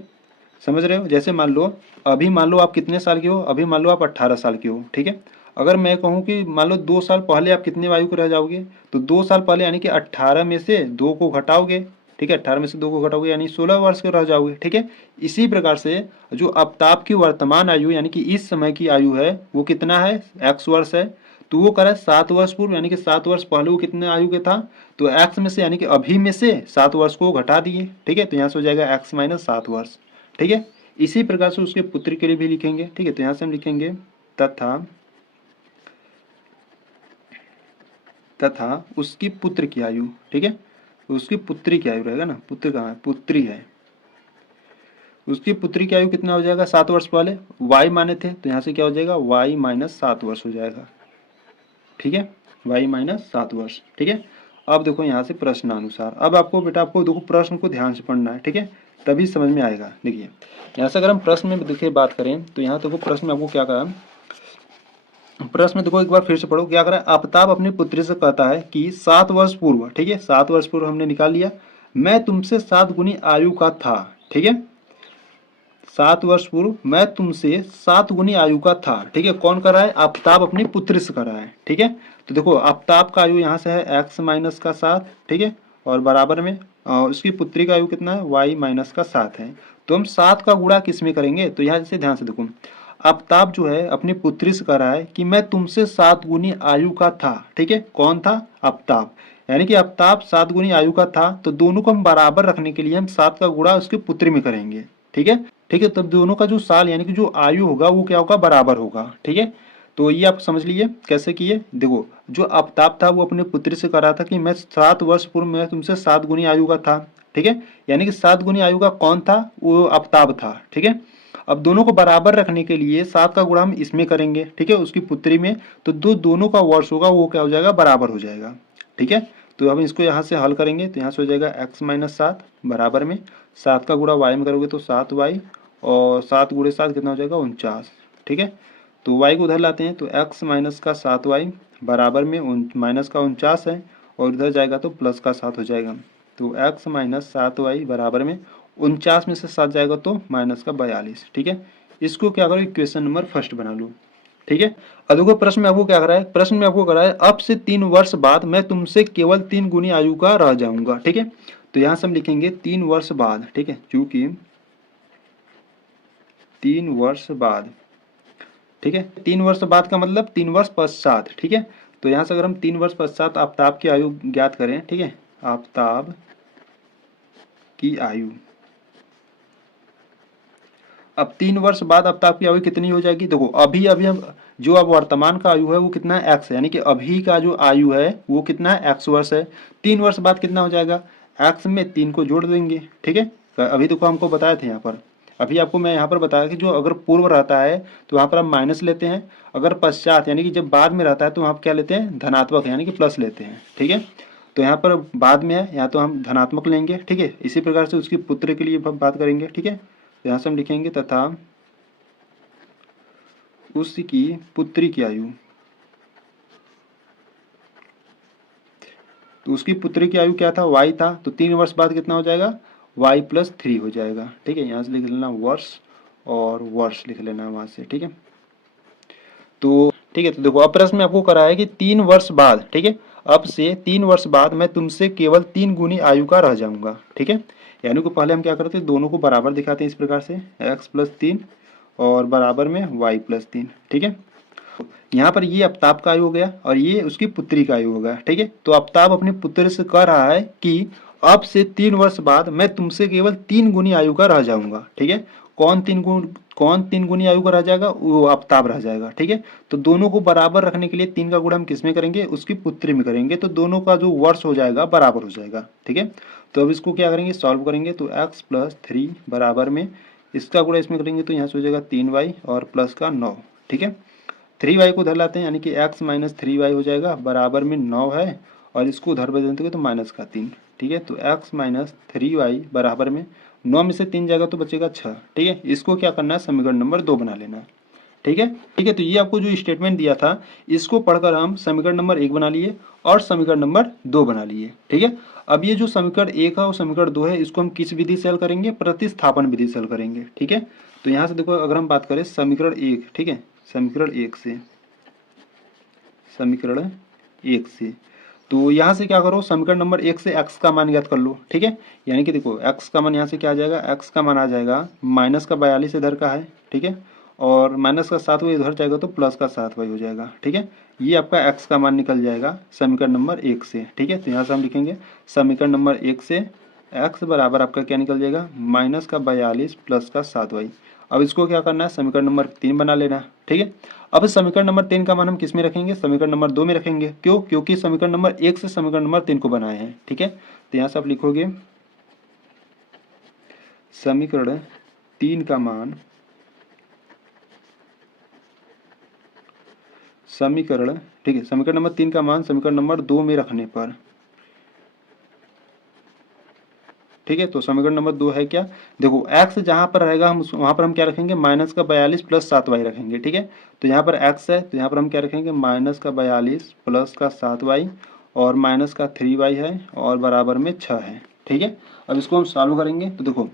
समझ रहे हो, जैसे मान लो अभी मान लो आप कितने साल के हो, अभी मान लो आप 18 साल के हो, ठीक है। अगर मैं कहूँ कि मान लो 2 साल पहले आप कितने आयु के रह जाओगे, तो 2 साल पहले यानी कि 18 में से 2 को घटाओगे, ठीक है, 18 में से 2 को घटाओगे यानी 16 वर्ष के रह जाओगे, ठीक है। इसी प्रकार से जो आफताब की वर्तमान आयु यानी कि इस समय की आयु है वो कितना है, एक्स वर्ष है। तो वो करे 7 वर्ष पूर्व यानी कि 7 वर्ष पहले वो कितने आयु के था, तो एक्स में से यानी कि अभी में से 7 वर्ष को घटा दिए, ठीक है। तो यहाँ से हो जाएगा एक्स माइनस 7 वर्ष, ठीक है। इसी प्रकार से उसके पुत्र के लिए भी लिखेंगे, ठीक है। तो यहाँ से हम लिखेंगे तथा उसकी पुत्र की आयु, ठीक है, उसकी पुत्री की आयु रहेगा ना, पुत्र कहाँ है, पुत्री है, उसकी पुत्री की आयु कितना हो जाएगा, 7 वर्ष पहले y माने थे, तो यहाँ से क्या हो जाएगा, y माइनस 7 वर्ष हो जाएगा, ठीक है, y माइनस 7 वर्ष, ठीक है। अब देखो यहाँ से प्रश्नानुसार, अब आपको बेटा आपको देखो प्रश्न को ध्यान से पढ़ना है, ठीक है, तभी समझ में आएगा। देखिए यहाँ से अगर हम प्रश्न में देखिए बात करें तो यहाँ देखो प्रश्न में आपको क्या कहा, प्रश्न में देखो एक बार फिर से पढ़ो, क्या करा, आफताब अपनी पुत्री से कहता है कि 7 वर्ष पूर्व, ठीक है, 7 वर्ष पूर्व हमने निकाल लिया, मैं तुमसे 7 गुनी आयु का था, ठीक है, 7 वर्ष पूर्व मैं तुमसे 7 गुनी आयु का था, ठीक है। कौन कर रहा है, आफताब अपनी पुत्री से कर रहा है, ठीक है। तो देखो आफताब का आयु यहाँ से है एक्स माइनस का 7, ठीक है, और बराबर में उसकी पुत्री का आयु कितना है, वाई माइनस का 7 है। तो हम 7 का गुणा किस में करेंगे, तो यहाँ से ध्यान से देखो, आफताब जो है अपनी पुत्री से कह रहा है कि मैं तुमसे 7 गुनी आयु का था, ठीक है, कौन था, आफताब, यानी कि आफताब 7 गुनी आयु का था। तो दोनों को हम बराबर रखने के लिए हम 7 का गुणा उसकी पुत्री में करेंगे, ठीक है, ठीक है। तब दोनों का जो साल यानी कि जो आयु होगा वो क्या होगा, बराबर होगा, ठीक है। तो ये आप समझ लीजिए कैसे किए, देखो जो आफताब था वो अपने पुत्री से कह रहा था कि मैं 7 वर्ष पूर्व मैं तुमसे 7 गुनी आयु का था, ठीक है, यानी कि 7 गुनी आयु का कौन था, वो आफताब था, ठीक है। अब दोनों को बराबर रखने के लिए 7 का गुणा हम इसमें करेंगे, ठीक है, उसकी पुत्री में, तो दोनों का वर्ष होगा वो क्या हो जाएगा, बराबर हो जाएगा, ठीक है। तो हम इसको यहाँ से हल करेंगे तो यहाँ से हो जाएगा x माइनस 7 बराबर में 7 का गुणा y में करोगे तो 7y और 7 गुणे 7 कितना हो जाएगा, 49, ठीक है। तो y को उधर लाते हैं तो x माइनस का 7y बराबर में माइनस का 49 है और इधर जाएगा तो प्लस का 7 हो जाएगा। तो x माइनस 7y बराबर में 49 में से 7 जाएगा तो माइनस का 42, ठीक है। इसको क्या करो, इक्वेशन नंबर फर्स्ट बना लो, ठीक है। अब देखो प्रश्न में आपको क्या करा है, प्रश्न में आपको करा है अब से 3 वर्ष बाद मैं तुमसे केवल 3 गुनी आयु का रह जाऊंगा, ठीक है। तो यहाँ से हम लिखेंगे 3 वर्ष बाद, ठीक है, क्योंकि 3 वर्ष बाद, ठीक है। 3 वर्ष बाद का मतलब 3 वर्ष पश्चात, ठीक है। तो यहाँ से अगर हम 3 वर्ष पश्चात आफ्ताब की आयु ज्ञात करें, ठीक है, आफ्ताब की आयु, अब 3 वर्ष बाद आफ्ताब की आयु कितनी हो जाएगी, देखो अभी अभी हम जो अब वर्तमान का आयु है वो कितना है, एक्स है, यानी कि अभी का जो आयु है वो कितना है, एक्स वर्ष है। 3 वर्ष बाद कितना हो जाएगा, एक्स में 3 को जोड़ देंगे, ठीक है। अभी देखो हमको बताए थे यहाँ पर, अभी आपको मैं यहाँ पर बताया कि जो अगर पूर्व रहता है तो वहाँ पर हम माइनस लेते हैं, अगर पश्चात यानी कि जब बाद में रहता है तो वहाँ पर क्या लेते हैं, धनात्मक यानी कि प्लस लेते हैं, ठीक है। तो यहाँ पर बाद में है, यहाँ तो हम धनात्मक लेंगे, ठीक है। इसी प्रकार से उसकी पुत्र के लिए बात करेंगे, ठीक है। तो यहाँ से हम लिखेंगे तथा उसकी पुत्री की आयु, तो उसकी पुत्री की आयु क्या था, वाई था, तो 3 वर्ष बाद कितना हो जाएगा, वाई प्लस 3 हो जाएगा, ठीक है। यहाँ से लिख लेना वर्ष और वर्ष लिख लेना वहाँ से, ठीक है। तो ठीक है, तो देखो अब प्रश्न में आपको करा है कि 3 वर्ष बाद, ठीक है, अब से 3 वर्ष बाद मैं तुमसे केवल 3 गुनी आयु का रह जाऊंगा, ठीक है। यानी कि पहले हम क्या करते हैं, दोनों को बराबर दिखाते हैं इस प्रकार से, x प्लस 3 और बराबर में y प्लस 3, ठीक है। यहाँ पर ये आफ्ताब का आयु हो गया और ये उसकी पुत्री का आयु हो गया, ठीक है। तो आफ्ताब अपनी पुत्री से कह रहा है कि अब से 3 वर्ष बाद मैं तुमसे केवल 3 गुनी आयु का रह जाऊंगा, ठीक है। कौन 3 गुनी आयु का रह जाएगा, वो आफ्ताब रह जाएगा, ठीक है। तो दोनों को बराबर रखने के लिए 3 का गुणा हम किस में करेंगे, उसकी पुत्री में करेंगे, तो दोनों का जो वर्ष हो जाएगा बराबर हो जाएगा, ठीक है। तो अब इसको क्या करेंगे, सॉल्व करेंगे, तो x प्लस 3 बराबर में इसका गुणा इसमें करेंगे तो यहाँ से हो जाएगा 3y और प्लस का 9, ठीक है। 3y को उधर लाते हैं यानी कि x माइनस 3y हो जाएगा, बराबर में 9 है और इसको उधर बदल देंगे तो माइनस का 3, ठीक है। तो x माइनस 3y बराबर में 9 में से 3 जाएगा तो बचेगा 6, ठीक है। इसको क्या करना है, समीकरण नंबर 2 बना लेना, ठीक है। ठीक है, तो ये आपको जो स्टेटमेंट दिया था इसको पढ़कर हम समीकरण नंबर 1 बना लिए और समीकरण नंबर 2 बना लिए, ठीक है। अब ये जो समीकरण 1 है और समीकरण 2 है इसको हम किस विधि से हल करेंगे, प्रतिस्थापन विधि से हल करेंगे, ठीक है। तो यहाँ से देखो अगर हम बात करें समीकरण 1, ठीक है, समीकरण 1 से तो यहाँ से क्या करो, समीकरण नंबर 1 से x का मान ज्ञात कर लो, ठीक है। यानी कि देखो x का मान यहाँ से क्या आ जाएगा, x का मान आ जाएगा माइनस का 42 इधर का है, ठीक है, और माइनस का 7y इधर जाएगा तो प्लस का 7y हो जाएगा, ठीक है। ये आपका x का मान निकल जाएगा समीकरण नंबर 1 से, ठीक है। तो यहाँ से हम लिखेंगे समीकरण नंबर 1 से x बराबर आपका क्या निकल जाएगा, माइनस का 42 प्लस का 7y। अब इसको क्या करना है, समीकरण नंबर 3 बना लेना, ठीक है। अब समीकरण नंबर 3 का मान हम किस में रखेंगे, समीकरण नंबर 2 में रखेंगे, क्यों, क्योंकि समीकरण नंबर 1 से समीकरण नंबर 3 को बनाए हैं, ठीक है। तो यहाँ से आप लिखोगे समीकरण 3 का मान, समीकरण, ठीक है, समीकरण नंबर 3 का मान समीकरण नंबर 2 में रखने पर, ठीक है। तो समीकरण नंबर 2 है क्या, देखो x जहाँ पर रहेगा हम वहाँ पर हम क्या रखेंगे, माइनस का 42 प्लस 7y रखेंगे, ठीक है। तो यहाँ पर x है तो यहाँ पर हम क्या रखेंगे, माइनस का 42 प्लस का 7y और माइनस का 3y है और बराबर में 6 है, ठीक है। अब इसको हम सॉल्व करेंगे तो देखो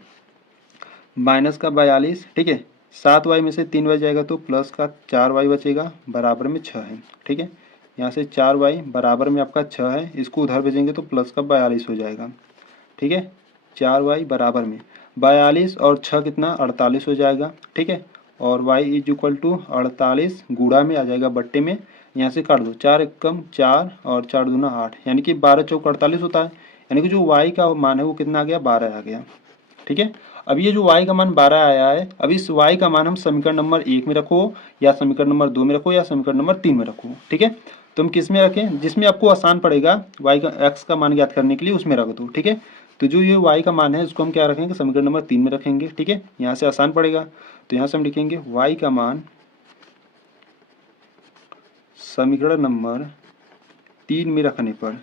माइनस का 42, ठीक है, 7y में से 3y जाएगा तो प्लस का 4y बचेगा, बराबर में 6 है, ठीक है। यहाँ से 4y बराबर में आपका 6 है, इसको उधर भेजेंगे तो प्लस का 42 हो जाएगा, ठीक है। 4y बराबर में 42 और 6 कितना 48 हो जाएगा, ठीक है। और y इज इक्वल टू 48 गुणा में आ जाएगा बट्टे में, यहाँ से काट दो, 4 एकम 4 और 4 दूना 8, यानी कि 12 चौक 48 होता है, यानी कि जो y का मान है वो कितना आ गया, 12 आ गया, ठीक है। अब ये जो y का मान 12 आया है, अब इस y का मान हम समीकरण नंबर 1 में रखो या समीकरण नंबर 2 में रखो या समीकरण नंबर 3 में रखो, ठीक है। तो हम किस में रखें, जिसमें आपको आसान पड़ेगा y का x का मान ज्ञात करने के लिए उसमें रख दो, ठीक है। तो जो ये y का मान है उसको हम क्या रखेंगे, समीकरण नंबर 3 में रखेंगे, ठीक है। यहाँ से आसान पड़ेगा तो यहाँ से हम लिखेंगे y का मान समीकरण नंबर 3 में रखने पर,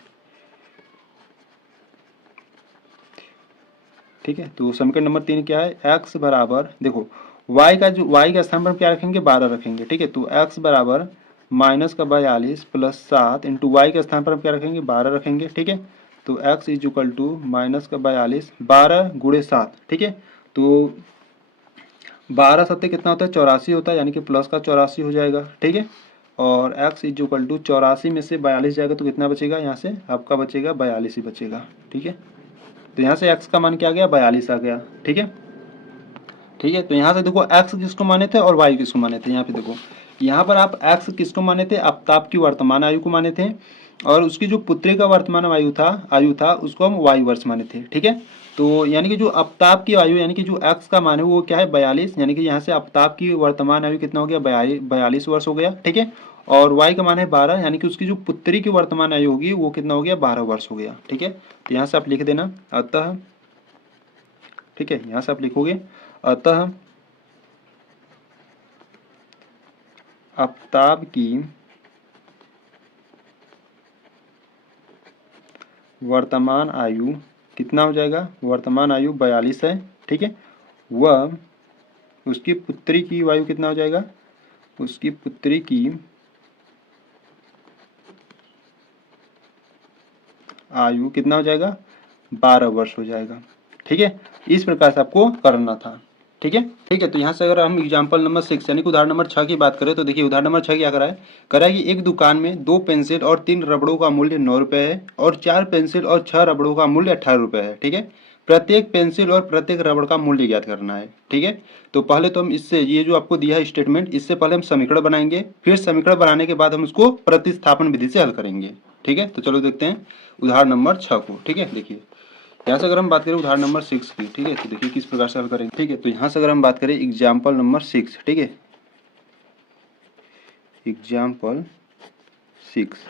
ठीक है। तो समीकरण नंबर 3 क्या है, x बराबर, देखो y का जो y का स्थान पर हम क्या रखेंगे, 12 रखेंगे, ठीक है। तो x बराबर माइनस का 42 प्लस 7 इंटू वाई के स्थान पर हम क्या रखेंगे, 12 रखेंगे, ठीक है। तो x is equal to minus का 42 12 गुणे 7, ठीक है। तो 12 सत्ते कितना होता है, 84 होता है, यानी कि प्लस का 84 हो जाएगा, ठीक है। और x इज इक्वल टू 84 में से 42 जाएगा तो कितना बचेगा, यहाँ से आपका बचेगा 42 ही बचेगा, ठीक है। तो यहाँ से x का मान क्या आ गया, 42 आ गया, ठीक है। ठीक है। तो यहाँ से देखो एक्स किसको माने थे और वाई किसको माने थे। यहाँ पे देखो, यहाँ पर आप एक्स किसको माने थे, आफताब की वर्तमान आयु को माने थे, और उसकी जो पुत्री का वर्तमान आयु था उसको हम वायु वर्ष माने थे। ठीक है। तो यानी कि जो आफताब की आयु यानी कि जो एक्स का मान है वो क्या है 42, यानी कि यहाँ से आफताब की वर्तमान आयु कितना हो गया 42 वर्ष हो गया। ठीक है। और वाई का मान है 12, यानी कि उसकी जो पुत्री की वर्तमान आयु होगी वो कितना हो गया 12 वर्ष हो गया। ठीक है। तो यहाँ से आप लिख देना अतः, ठीक है, यहाँ से आप लिखोगे अतः आफताब की वर्तमान आयु कितना हो जाएगा, वर्तमान आयु 42 है। ठीक है। वह उसकी पुत्री की आयु कितना हो जाएगा, उसकी पुत्री की आयु कितना हो जाएगा 12 वर्ष हो जाएगा। ठीक है। इस प्रकार से आपको करना था। ठीक है। ठीक है। तो यहाँ से अगर हम एग्जाम्पल नंबर 6 यानी कि उदाहरण नंबर 6 की बात करें तो देखिए उदाहरण नंबर 6 क्या करा है कि एक दुकान में 2 पेंसिल और 3 रबड़ों का मूल्य 9 रुपये है और 4 पेंसिल और 6 रबड़ों का मूल्य 18 रुपये है। ठीक है। प्रत्येक पेंसिल और प्रत्येक रबड़ का मूल्य ज्ञात करना है। ठीक है। तो पहले तो हम इससे ये जो आपको दिया है स्टेटमेंट, इससे पहले हम समीकरण बनाएंगे, फिर समीकरण बनाने के बाद हम उसको प्रतिस्थापन विधि से हल करेंगे। ठीक है। तो चलो देखते हैं उदाहरण नंबर 6 को। ठीक है। देखिए यहाँ से अगर हम बात करें उदाहरण नंबर 6 की, ठीक है, तो देखिए किस प्रकार से हल करेंगे। ठीक है। तो यहाँ से अगर हम बात करें एग्जाम्पल नंबर 6, ठीक है, एग्जाम्पल 6,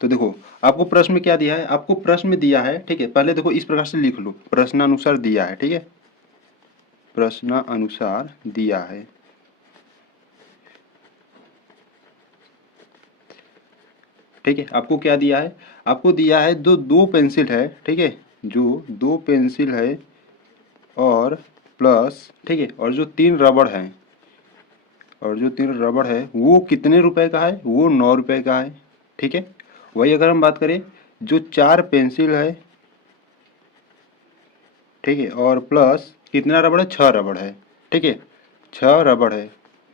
तो देखो आपको प्रश्न में क्या दिया है, आपको प्रश्न में दिया है, ठीक है, पहले देखो इस प्रकार से लिख लो, प्रश्नानुसार दिया है। ठीक है। प्रश्नानुसार दिया है। ठीक है। आपको क्या दिया है, आपको दिया है दो पेंसिल है। ठीक है। जो 2 पेंसिल है और प्लस, ठीक है, और जो 3 रबड़ है, और जो 3 रबड़ है वो कितने रुपए का है, वो 9 रुपए का है। ठीक है। वही अगर हम बात करें जो 4 पेंसिल है, ठीक है, और प्लस कितना रबड़ है, 6 रबड़ है। ठीक है। 6 रबड़ है।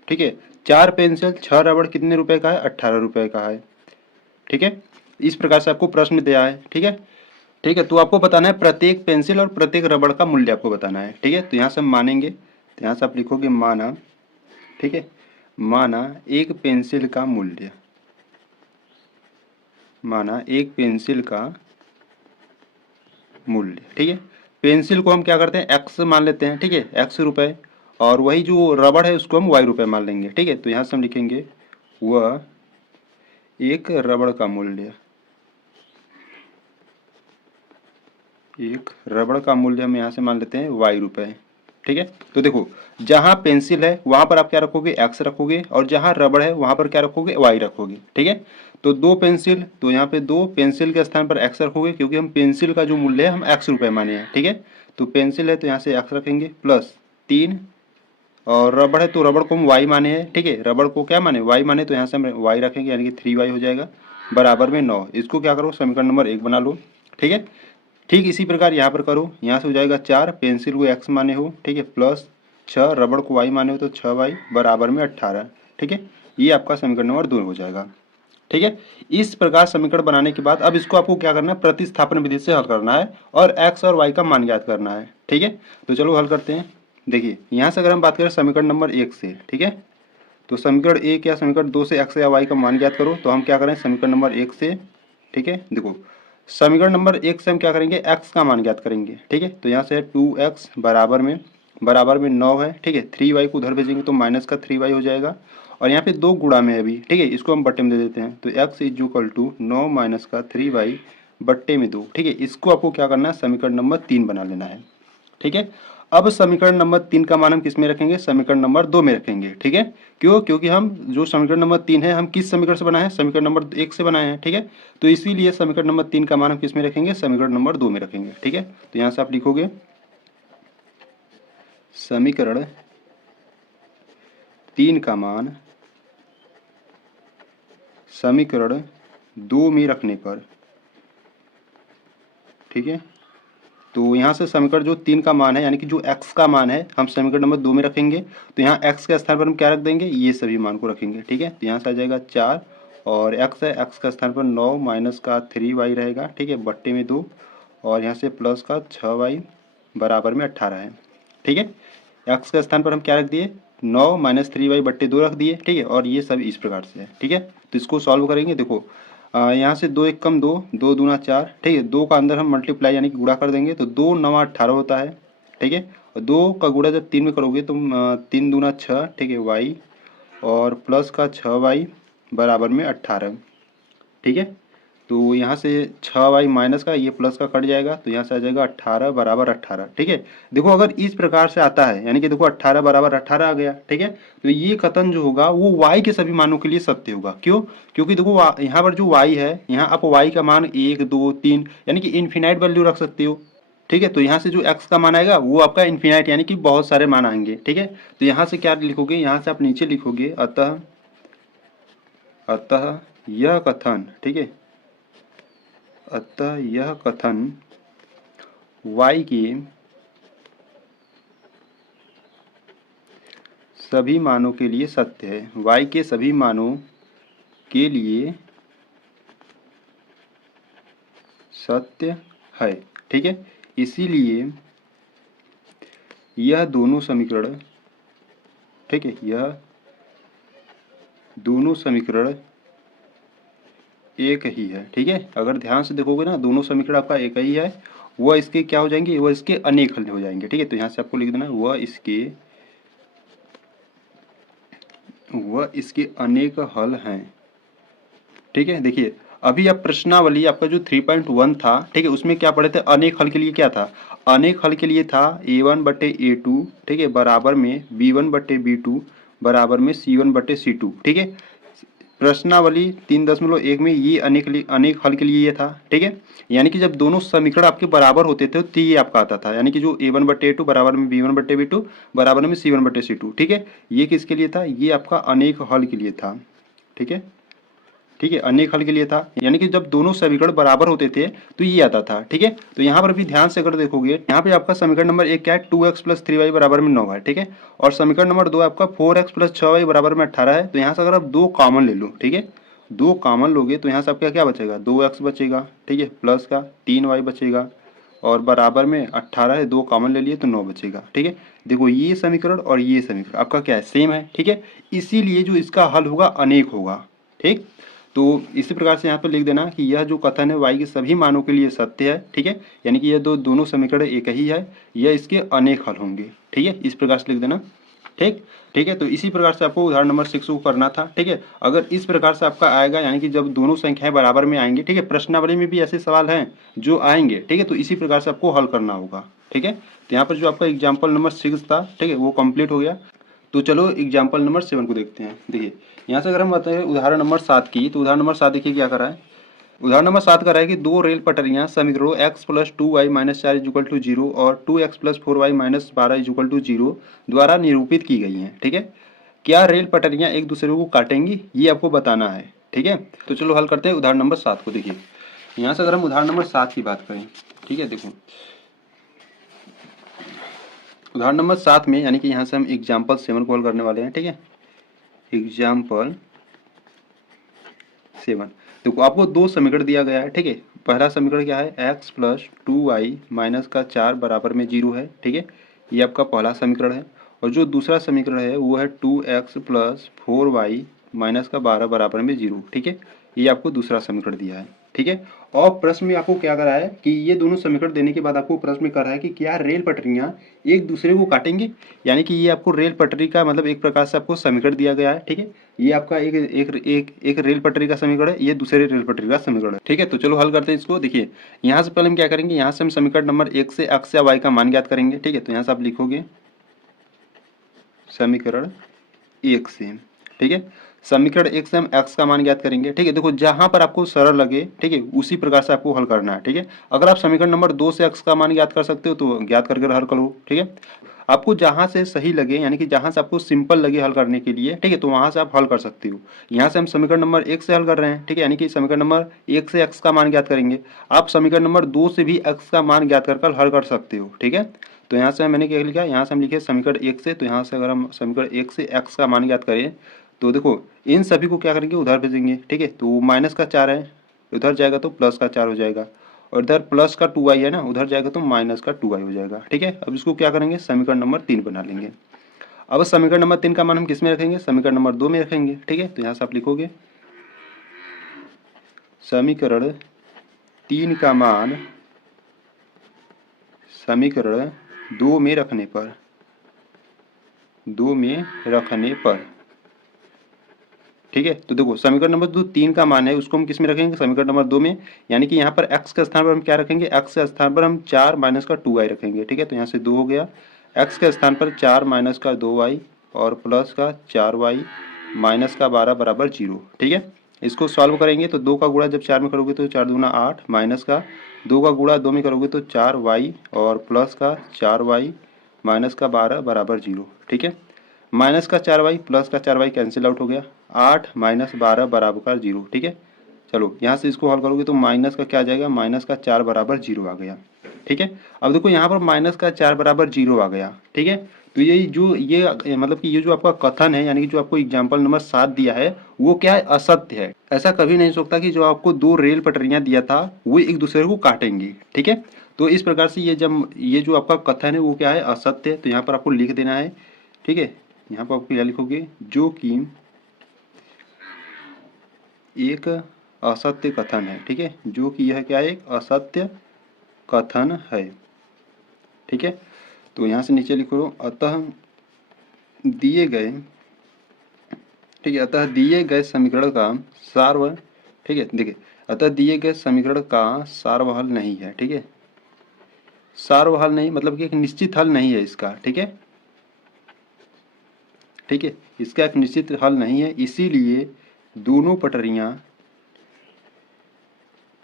ठीक है। 4 पेंसिल 6 रबड़ कितने रुपए का है, 18 रुपए का है। ठीक है। इस प्रकार से आपको प्रश्न दिया है। ठीक है। ठीक है। तो आपको बताना है प्रत्येक पेंसिल और प्रत्येक रबड़ का मूल्य आपको बताना है। ठीक है। तो यहाँ से हम मानेंगे, तो यहाँ से आप लिखोगे माना, ठीक है, माना एक पेंसिल का मूल्य, माना एक पेंसिल का मूल्य। ठीक है। पेंसिल को हम क्या करते हैं एक्स मान लेते हैं। ठीक है। एक्स रुपए, और वही जो रबड़ है उसको हम वाई रुपए मान लेंगे। ठीक है। तो यहाँ से हम लिखेंगे वह एक रबड़ का मूल्य, एक रबड़ का मूल्य हम यहाँ से मान लेते हैं वाई रुपए। ठीक है। तो देखो जहाँ पेंसिल है वहां पर आप क्या रखोगे, एक्स रखोगे, और जहाँ रबड़ है वहां पर क्या रखोगे, वाई रखोगे। ठीक है। तो 2 पेंसिल, तो यहाँ पे 2 पेंसिल के स्थान पर एक्स रखोगे, क्योंकि हम पेंसिल का जो मूल्य है हम एक्स रुपए माने हैं। ठीक है। तो पेंसिल है तो यहाँ से एक्स रखेंगे, प्लस 3, और रबड़ है तो रबड़ को हम वाई माने हैं। ठीक है। रबड़ को क्या माने, वाई माने, तो यहाँ से हम वाई रखेंगे, यानी कि 3y हो जाएगा, बराबर में 9। इसको क्या करो, समीकरण नंबर 1 बना लो। ठीक है। ठीक इसी प्रकार यहाँ पर करो, यहाँ से हो जाएगा 4, पेंसिल को x माने हो, ठीक है, प्लस 6, रबड़ को y माने हो, तो 6y बराबर में 18। ठीक है। ये आपका समीकरण नंबर 2 हो जाएगा। ठीक है। इस प्रकार समीकरण बनाने के बाद अब इसको आपको क्या करना है, प्रतिस्थापन विधि से हल करना है और x और y का मान ज्ञात करना है। ठीक है। तो चलो हल करते हैं। देखिए यहाँ से अगर हम बात करें समीकरण नंबर 1 से, ठीक है, तो समीकरण 1 या समीकरण 2 से x या y का मान ज्ञात करो, तो हम क्या करें समीकरण नंबर 1 से, ठीक है, देखो समीकरण नंबर 1 से हम क्या करेंगे, x का मान ज्ञात करेंगे। ठीक है। तो यहाँ से है 2x बराबर में 9 है। ठीक है। 3y को उधर भेजेंगे तो माइनस का 3y हो जाएगा, और यहाँ पे 2 गुणा में है अभी। ठीक है। इसको हम बट्टे में दे देते हैं, तो x is equal to 9 minus का 3y बट्टे में 2। ठीक है। इसको आपको क्या करना है, समीकरण नंबर 3 बना लेना है। ठीक है। अब समीकरण नंबर 3 का मान हम किस में रखेंगे, समीकरण नंबर 2 में रखेंगे। ठीक है। क्यों, क्योंकि हम जो समीकरण नंबर 3 है हम किस समीकरण से बनाए हैं, समीकरण नंबर 1 से बनाए हैं। ठीक है। तो इसीलिए समीकरण नंबर 3 का मान हम किस में रखेंगे, समीकरण नंबर 2 में रखेंगे। ठीक है। तो यहाँ से आप लिखोगे समीकरण 3 का मान समीकरण 2 में रखने पर, ठीक है, तो यहाँ से समीकरण जो 3 का मान है यानी कि जो x का मान है हम समीकरण नंबर 2 में रखेंगे, तो यहाँ x के स्थान पर हम क्या रख देंगे, ये सभी मान को रखेंगे। ठीक है। तो यहाँ से आ जाएगा 4, और x है, x का स्थान पर 9 माइनस का 3y रहेगा। ठीक है। बट्टे में 2, और यहाँ से प्लस का 6y बराबर में 18 है। ठीक है। एक्स के स्थान पर हम क्या रख दिए, 9 माइनस 3y/2 रख दिए, ठीक है। और ये सब इस प्रकार से है, ठीक है। तो इसको सॉल्व करेंगे, देखो यहाँ से 2 एक कम 2, 2 दूना 4, ठीक है। 2 का अंदर हम मल्टीप्लाई यानी कि गुणा कर देंगे, तो 2 9 18 होता है, ठीक है। और 2 का गुणा जब 3 में करोगे तो 3 दूना 6, ठीक है, y और प्लस का 6y बराबर में 18, ठीक है। तो यहाँ से 6y माइनस का ये प्लस का कट जाएगा, तो यहाँ से आ जाएगा 18 बराबर 18, ठीक है। देखो अगर इस प्रकार से आता है यानी कि देखो 18 बराबर 18 आ गया, ठीक है। तो ये कथन जो होगा वो y के सभी मानों के लिए सत्य होगा। क्यों? क्योंकि देखो यहाँ पर जो y है, यहाँ आप y का मान 1 2 3 यानी कि इन्फिनाइट वैल्यू रख सकते हो, ठीक है। तो यहाँ से जो x का मान आएगा वो आपका इन्फिनाइट यानी कि बहुत सारे मान आएंगे, ठीक है। तो यहाँ से क्या लिखोगे, यहाँ से आप नीचे लिखोगे अतः यह कथन, ठीक है, अतः यह कथन y के सभी मानों के लिए सत्य है, y के सभी मानों के लिए सत्य है, ठीक है। इसीलिए यह दोनों समीकरण, ठीक है, यह दोनों समीकरण एक ही है, ठीक है। अगर ध्यान से देखोगे ना, दोनों समीकरण आपका एक ही है, वह इसके क्या हो जाएंगे, वह इसके अनेक हल हो जाएंगे, ठीक है। तो यहाँ से आपको लिख देना वह इसके अनेक हल हैं, ठीक है। देखिए अभी आप प्रश्नावली आपका जो 3.1 था, ठीक है, उसमें क्या पढ़े थे, अनेक हल के लिए क्या था, अनेक हल के लिए था a1/a2, ठीक है, बराबर में b1/b2 बराबर में c1/c2, ठीक है। प्रश्नावली 3.1 में ये अनेक हल के लिए ये था, ठीक है। यानी कि जब दोनों समीकरण आपके बराबर होते थे तो ये आपका आता था, यानी कि जो a1/a2 बराबर में b1/b2 बराबर में c1/c2, ठीक है। ये किसके लिए था, ये आपका अनेक हल के लिए था, ठीक है, ठीक है, अनेक हल के लिए था। यानी कि जब दोनों समीकरण बराबर होते थे तो ये आता था, ठीक है। तो यहाँ पर भी ध्यान से अगर देखोगे, यहाँ पे आपका समीकरण नंबर 1 क्या है, 2x + 3y बराबर में 9 है, ठीक है। और समीकरण नंबर 2 आपका 4x + 6y बराबर में 18 है। तो यहाँ से अगर आप 2 कॉमन ले लो, ठीक है, 2 कॉमन लोगे तो यहाँ से आपका क्या बचेगा, 2x बचेगा, ठीक है, प्लस का 3y बचेगा और बराबर में 18 है, 2 कॉमन ले लिए तो 9 बचेगा, ठीक है। देखो ये समीकरण और ये समीकरण आपका क्या है, सेम है, ठीक है। इसीलिए जो इसका हल होगा अनेक होगा, ठीक। तो इसी प्रकार से यहाँ पर लिख देना कि यह जो कथन है y के सभी मानों के लिए सत्य है, ठीक है। यानी कि यह दोनों समीकरण एक ही है, यह इसके अनेक हल होंगे, ठीक है। इस प्रकार से लिख देना, ठीक, ठीक है। तो इसी प्रकार से आपको उदाहरण नंबर 6 को करना था, ठीक है। अगर इस प्रकार से आपका आएगा यानी कि जब दोनों संख्याएं बराबर में आएंगी, ठीक है, प्रश्नावली में भी ऐसे सवाल हैं जो आएंगे, ठीक है। तो इसी प्रकार से आपको हल करना होगा, ठीक है। तो यहाँ पर जो आपका एग्जाम्पल नंबर 6 था, ठीक है, वो कंप्लीट हो गया। तो चलो एग्जाम्पल नंबर 7 को देखते हैं। देखिए यहाँ से अगर हम बताएं उदाहरण नंबर 7 की, तो उदाहरण नंबर 7 देखिए क्या करा है। उदाहरण नंबर 7 करा है कि दो रेल पटरियां समीकरणों x + 2y - 4 = 0 और 2x + 4y - 12 = 0 द्वारा निरूपित की गई हैं, ठीक है। क्या रेल पटरियां एक दूसरे को काटेंगी, ये आपको बताना है, ठीक है। तो चलो हल करते हैं उदाहरण नंबर 7 को। देखिए यहाँ से अगर हम उदाहरण नंबर 7 की बात करें, ठीक है, देखो उदाहरण नंबर 7 में यानी कि यहाँ से हम एग्जाम्पल 7 को हल करने वाले हैं, ठीक है। एग्जाम्पल 7 देखो आपको दो समीकरण दिया गया है, ठीक है। पहला समीकरण क्या है, x + 2y - 4 बराबर में 0 है, ठीक है, ये आपका पहला समीकरण है। और जो दूसरा समीकरण है वो है 2x + 4y - 12 बराबर में 0, ठीक है, ये आपको दूसरा समीकरण दिया है, ठीक है। और प्रश्न में आपको क्या करा है कि ये दोनों समीकरण देने के बाद आपको प्रश्न में कर रहा है कि क्या रेल पटरियां एक दूसरे को काटेंगे, यानी कि ये आपको रेल पटरी का मतलब एक प्रकार से आपको समीकरण दिया गया है, ठीक है। ये आपका एक रेल पटरी का समीकरण है, ये दूसरे रेल पटरी का समीकरण है, ठीक है। तो चलो हल करते हैं इसको। देखिए यहाँ से पहले हम क्या करेंगे, यहाँ से हम समीकरण नंबर 1 से x या y का मान ज्ञात करेंगे, ठीक है। तो यहाँ से आप लिखोगे समीकरण 1 से, ठीक है, समीकरण 1 से हम x का मान ज्ञात करेंगे, ठीक है। देखो जहां पर आपको सरल लगे, ठीक है, उसी प्रकार से आपको हल करना है, ठीक है। अगर आप समीकरण नंबर 2 से x का मान ज्ञात कर सकते हो तो ज्ञात करके हल करो, ठीक है। आपको जहां से सही लगे यानी कि जहां से आपको सिंपल लगे हल करने के लिए, ठीक है, तो वहां से आप हल कर सकते हो। यहाँ से हम समीकरण नंबर 1 से हल कर रहे हैं, ठीक है, यानी कि समीकरण नंबर 1 से x का मान ज्ञात करेंगे। आप समीकरण नंबर 2 से भी x का मान ज्ञात कर हल कर सकते हो, ठीक है। तो यहाँ से मैंने क्या लिखा, यहाँ से हम लिखे समीकरण 1 से, तो यहाँ से अगर हम समीकरण 1 से x का मान ज्ञात करें तो देखो इन सभी को क्या करेंगे, उधर भेजेंगे, ठीक है। तो -4 है, उधर जाएगा तो +4 हो जाएगा। और इधर प्लस का 2y है ना, उधर जाएगा तो माइनस का 2y हो जाएगा। ठीक है, अब इसको क्या करेंगे, समीकरण नंबर 3 बना लेंगे। अब समीकरण नंबर 3 का मान हम किस में रखेंगे, समीकरण नंबर 2 में रखेंगे। ठीक है, तो यहाँ से आप लिखोगे समीकरण 3 का मान समीकरण 2 में रखने पर ठीक है, तो देखो समीकरण नंबर 3 का मान है उसको हम किस में रखेंगे, समीकरण नंबर 2 में। यानी कि यहाँ पर x के स्थान पर हम क्या रखेंगे, x के स्थान पर हम 4 माइनस का 2y रखेंगे। ठीक है, तो यहाँ से 2 हो गया, x के स्थान पर 4 माइनस का 2y और प्लस का 4y माइनस का 12 बराबर 0। ठीक है, इसको सॉल्व करेंगे तो 2 का गुणा जब 4 में करोगे तो 4 दूना 8 माइनस का 2 का गुणा 2 में करोगे तो 4y और प्लस का 4y माइनस का 12 बराबर 0। ठीक है, माइनस का 4y प्लस का 4y कैंसिल आउट हो गया, 8 माइनस 12 बराबर 0। ठीक है, चलो यहाँ से इसको हल करोगे तो माइनस का क्या आ जाएगा, माइनस का 4 बराबर 0 आ गया। ठीक है, अब देखो यहाँ पर माइनस का 4 बराबर 0 आ गया। ठीक है, तो ये मतलब कि ये जो आपका कथन है, यानी कि जो आपको एग्जाम्पल नंबर 7 दिया है वो क्या है, असत्य है। ऐसा कभी नहीं हो सकता कि जो आपको 2 रेल पटरियां दिया था वो एक दूसरे को काटेंगी। ठीक है, तो इस प्रकार से ये जो आपका कथन है वो क्या है, असत्य है। तो यहाँ पर आपको लिख देना है। ठीक है, यहाँ पर आपको क्या लिखोगे, जो कि एक असत्य कथन है। ठीक है, जो कि यह क्या है, एक असत्य कथन है। ठीक है, तो यहाँ से नीचे लिखो, अतः दिए गए, ठीक है, अतः दिए गए समीकरण का सार्व, ठीक है, देखिए, अतः दिए गए समीकरण का सार्वहल नहीं है। ठीक है, सार्वहल नहीं मतलब कि एक निश्चित हल नहीं है इसका। ठीक है, ठीक है, इसका एक निश्चित हल नहीं है, इसीलिए दोनों पटरियां,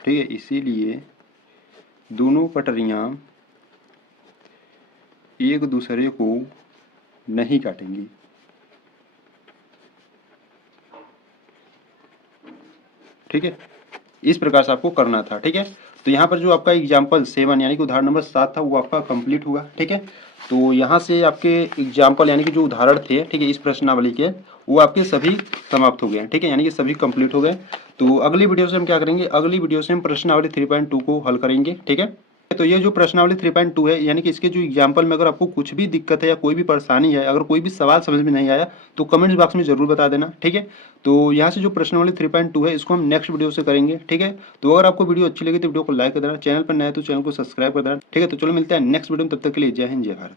ठीक है, इसीलिए दोनों पटरियां एक दूसरे को नहीं काटेंगी। ठीक है, इस प्रकार से आपको करना था। ठीक है, तो यहाँ पर जो आपका एग्जाम्पल 7 यानी कि उदाहरण नंबर 7 था वो आपका कंप्लीट हुआ। ठीक है, तो यहाँ से आपके एग्जाम्पल यानी कि जो उदाहरण थे, ठीक है, इस प्रश्नावली के, वो आपके सभी समाप्त हो गए। ठीक है, यानी कि सभी कंप्लीट हो गए। तो अगली वीडियो से हम क्या करेंगे, अगली वीडियो से हम प्रश्नावली 3.2 को हल करेंगे। ठीक है, तो ये जो प्रश्नावली 3.2 है, यानी कि इसके जो एग्जाम्पल में अगर आपको कुछ भी दिक्कत है या कोई भी परेशानी है, अगर कोई भी सवाल समझ में नहीं आया तो कमेंट बॉक्स में जरूर बता देना। ठीक है, तो यहाँ से जो प्रश्नावली 3.2 है इसको हम नेक्स्ट वीडियो से करेंगे। ठीक है, तो अगर आपको वीडियो अच्छी लगी तो वीडियो को लाइक कर देना, चैनल पर नया है तो चैनल को सब्सक्राइब कर देना। ठीक है, तो चलो मिलते हैं नेक्स्ट वीडियो में, तब तक के लिए जय हिंद जय भारत।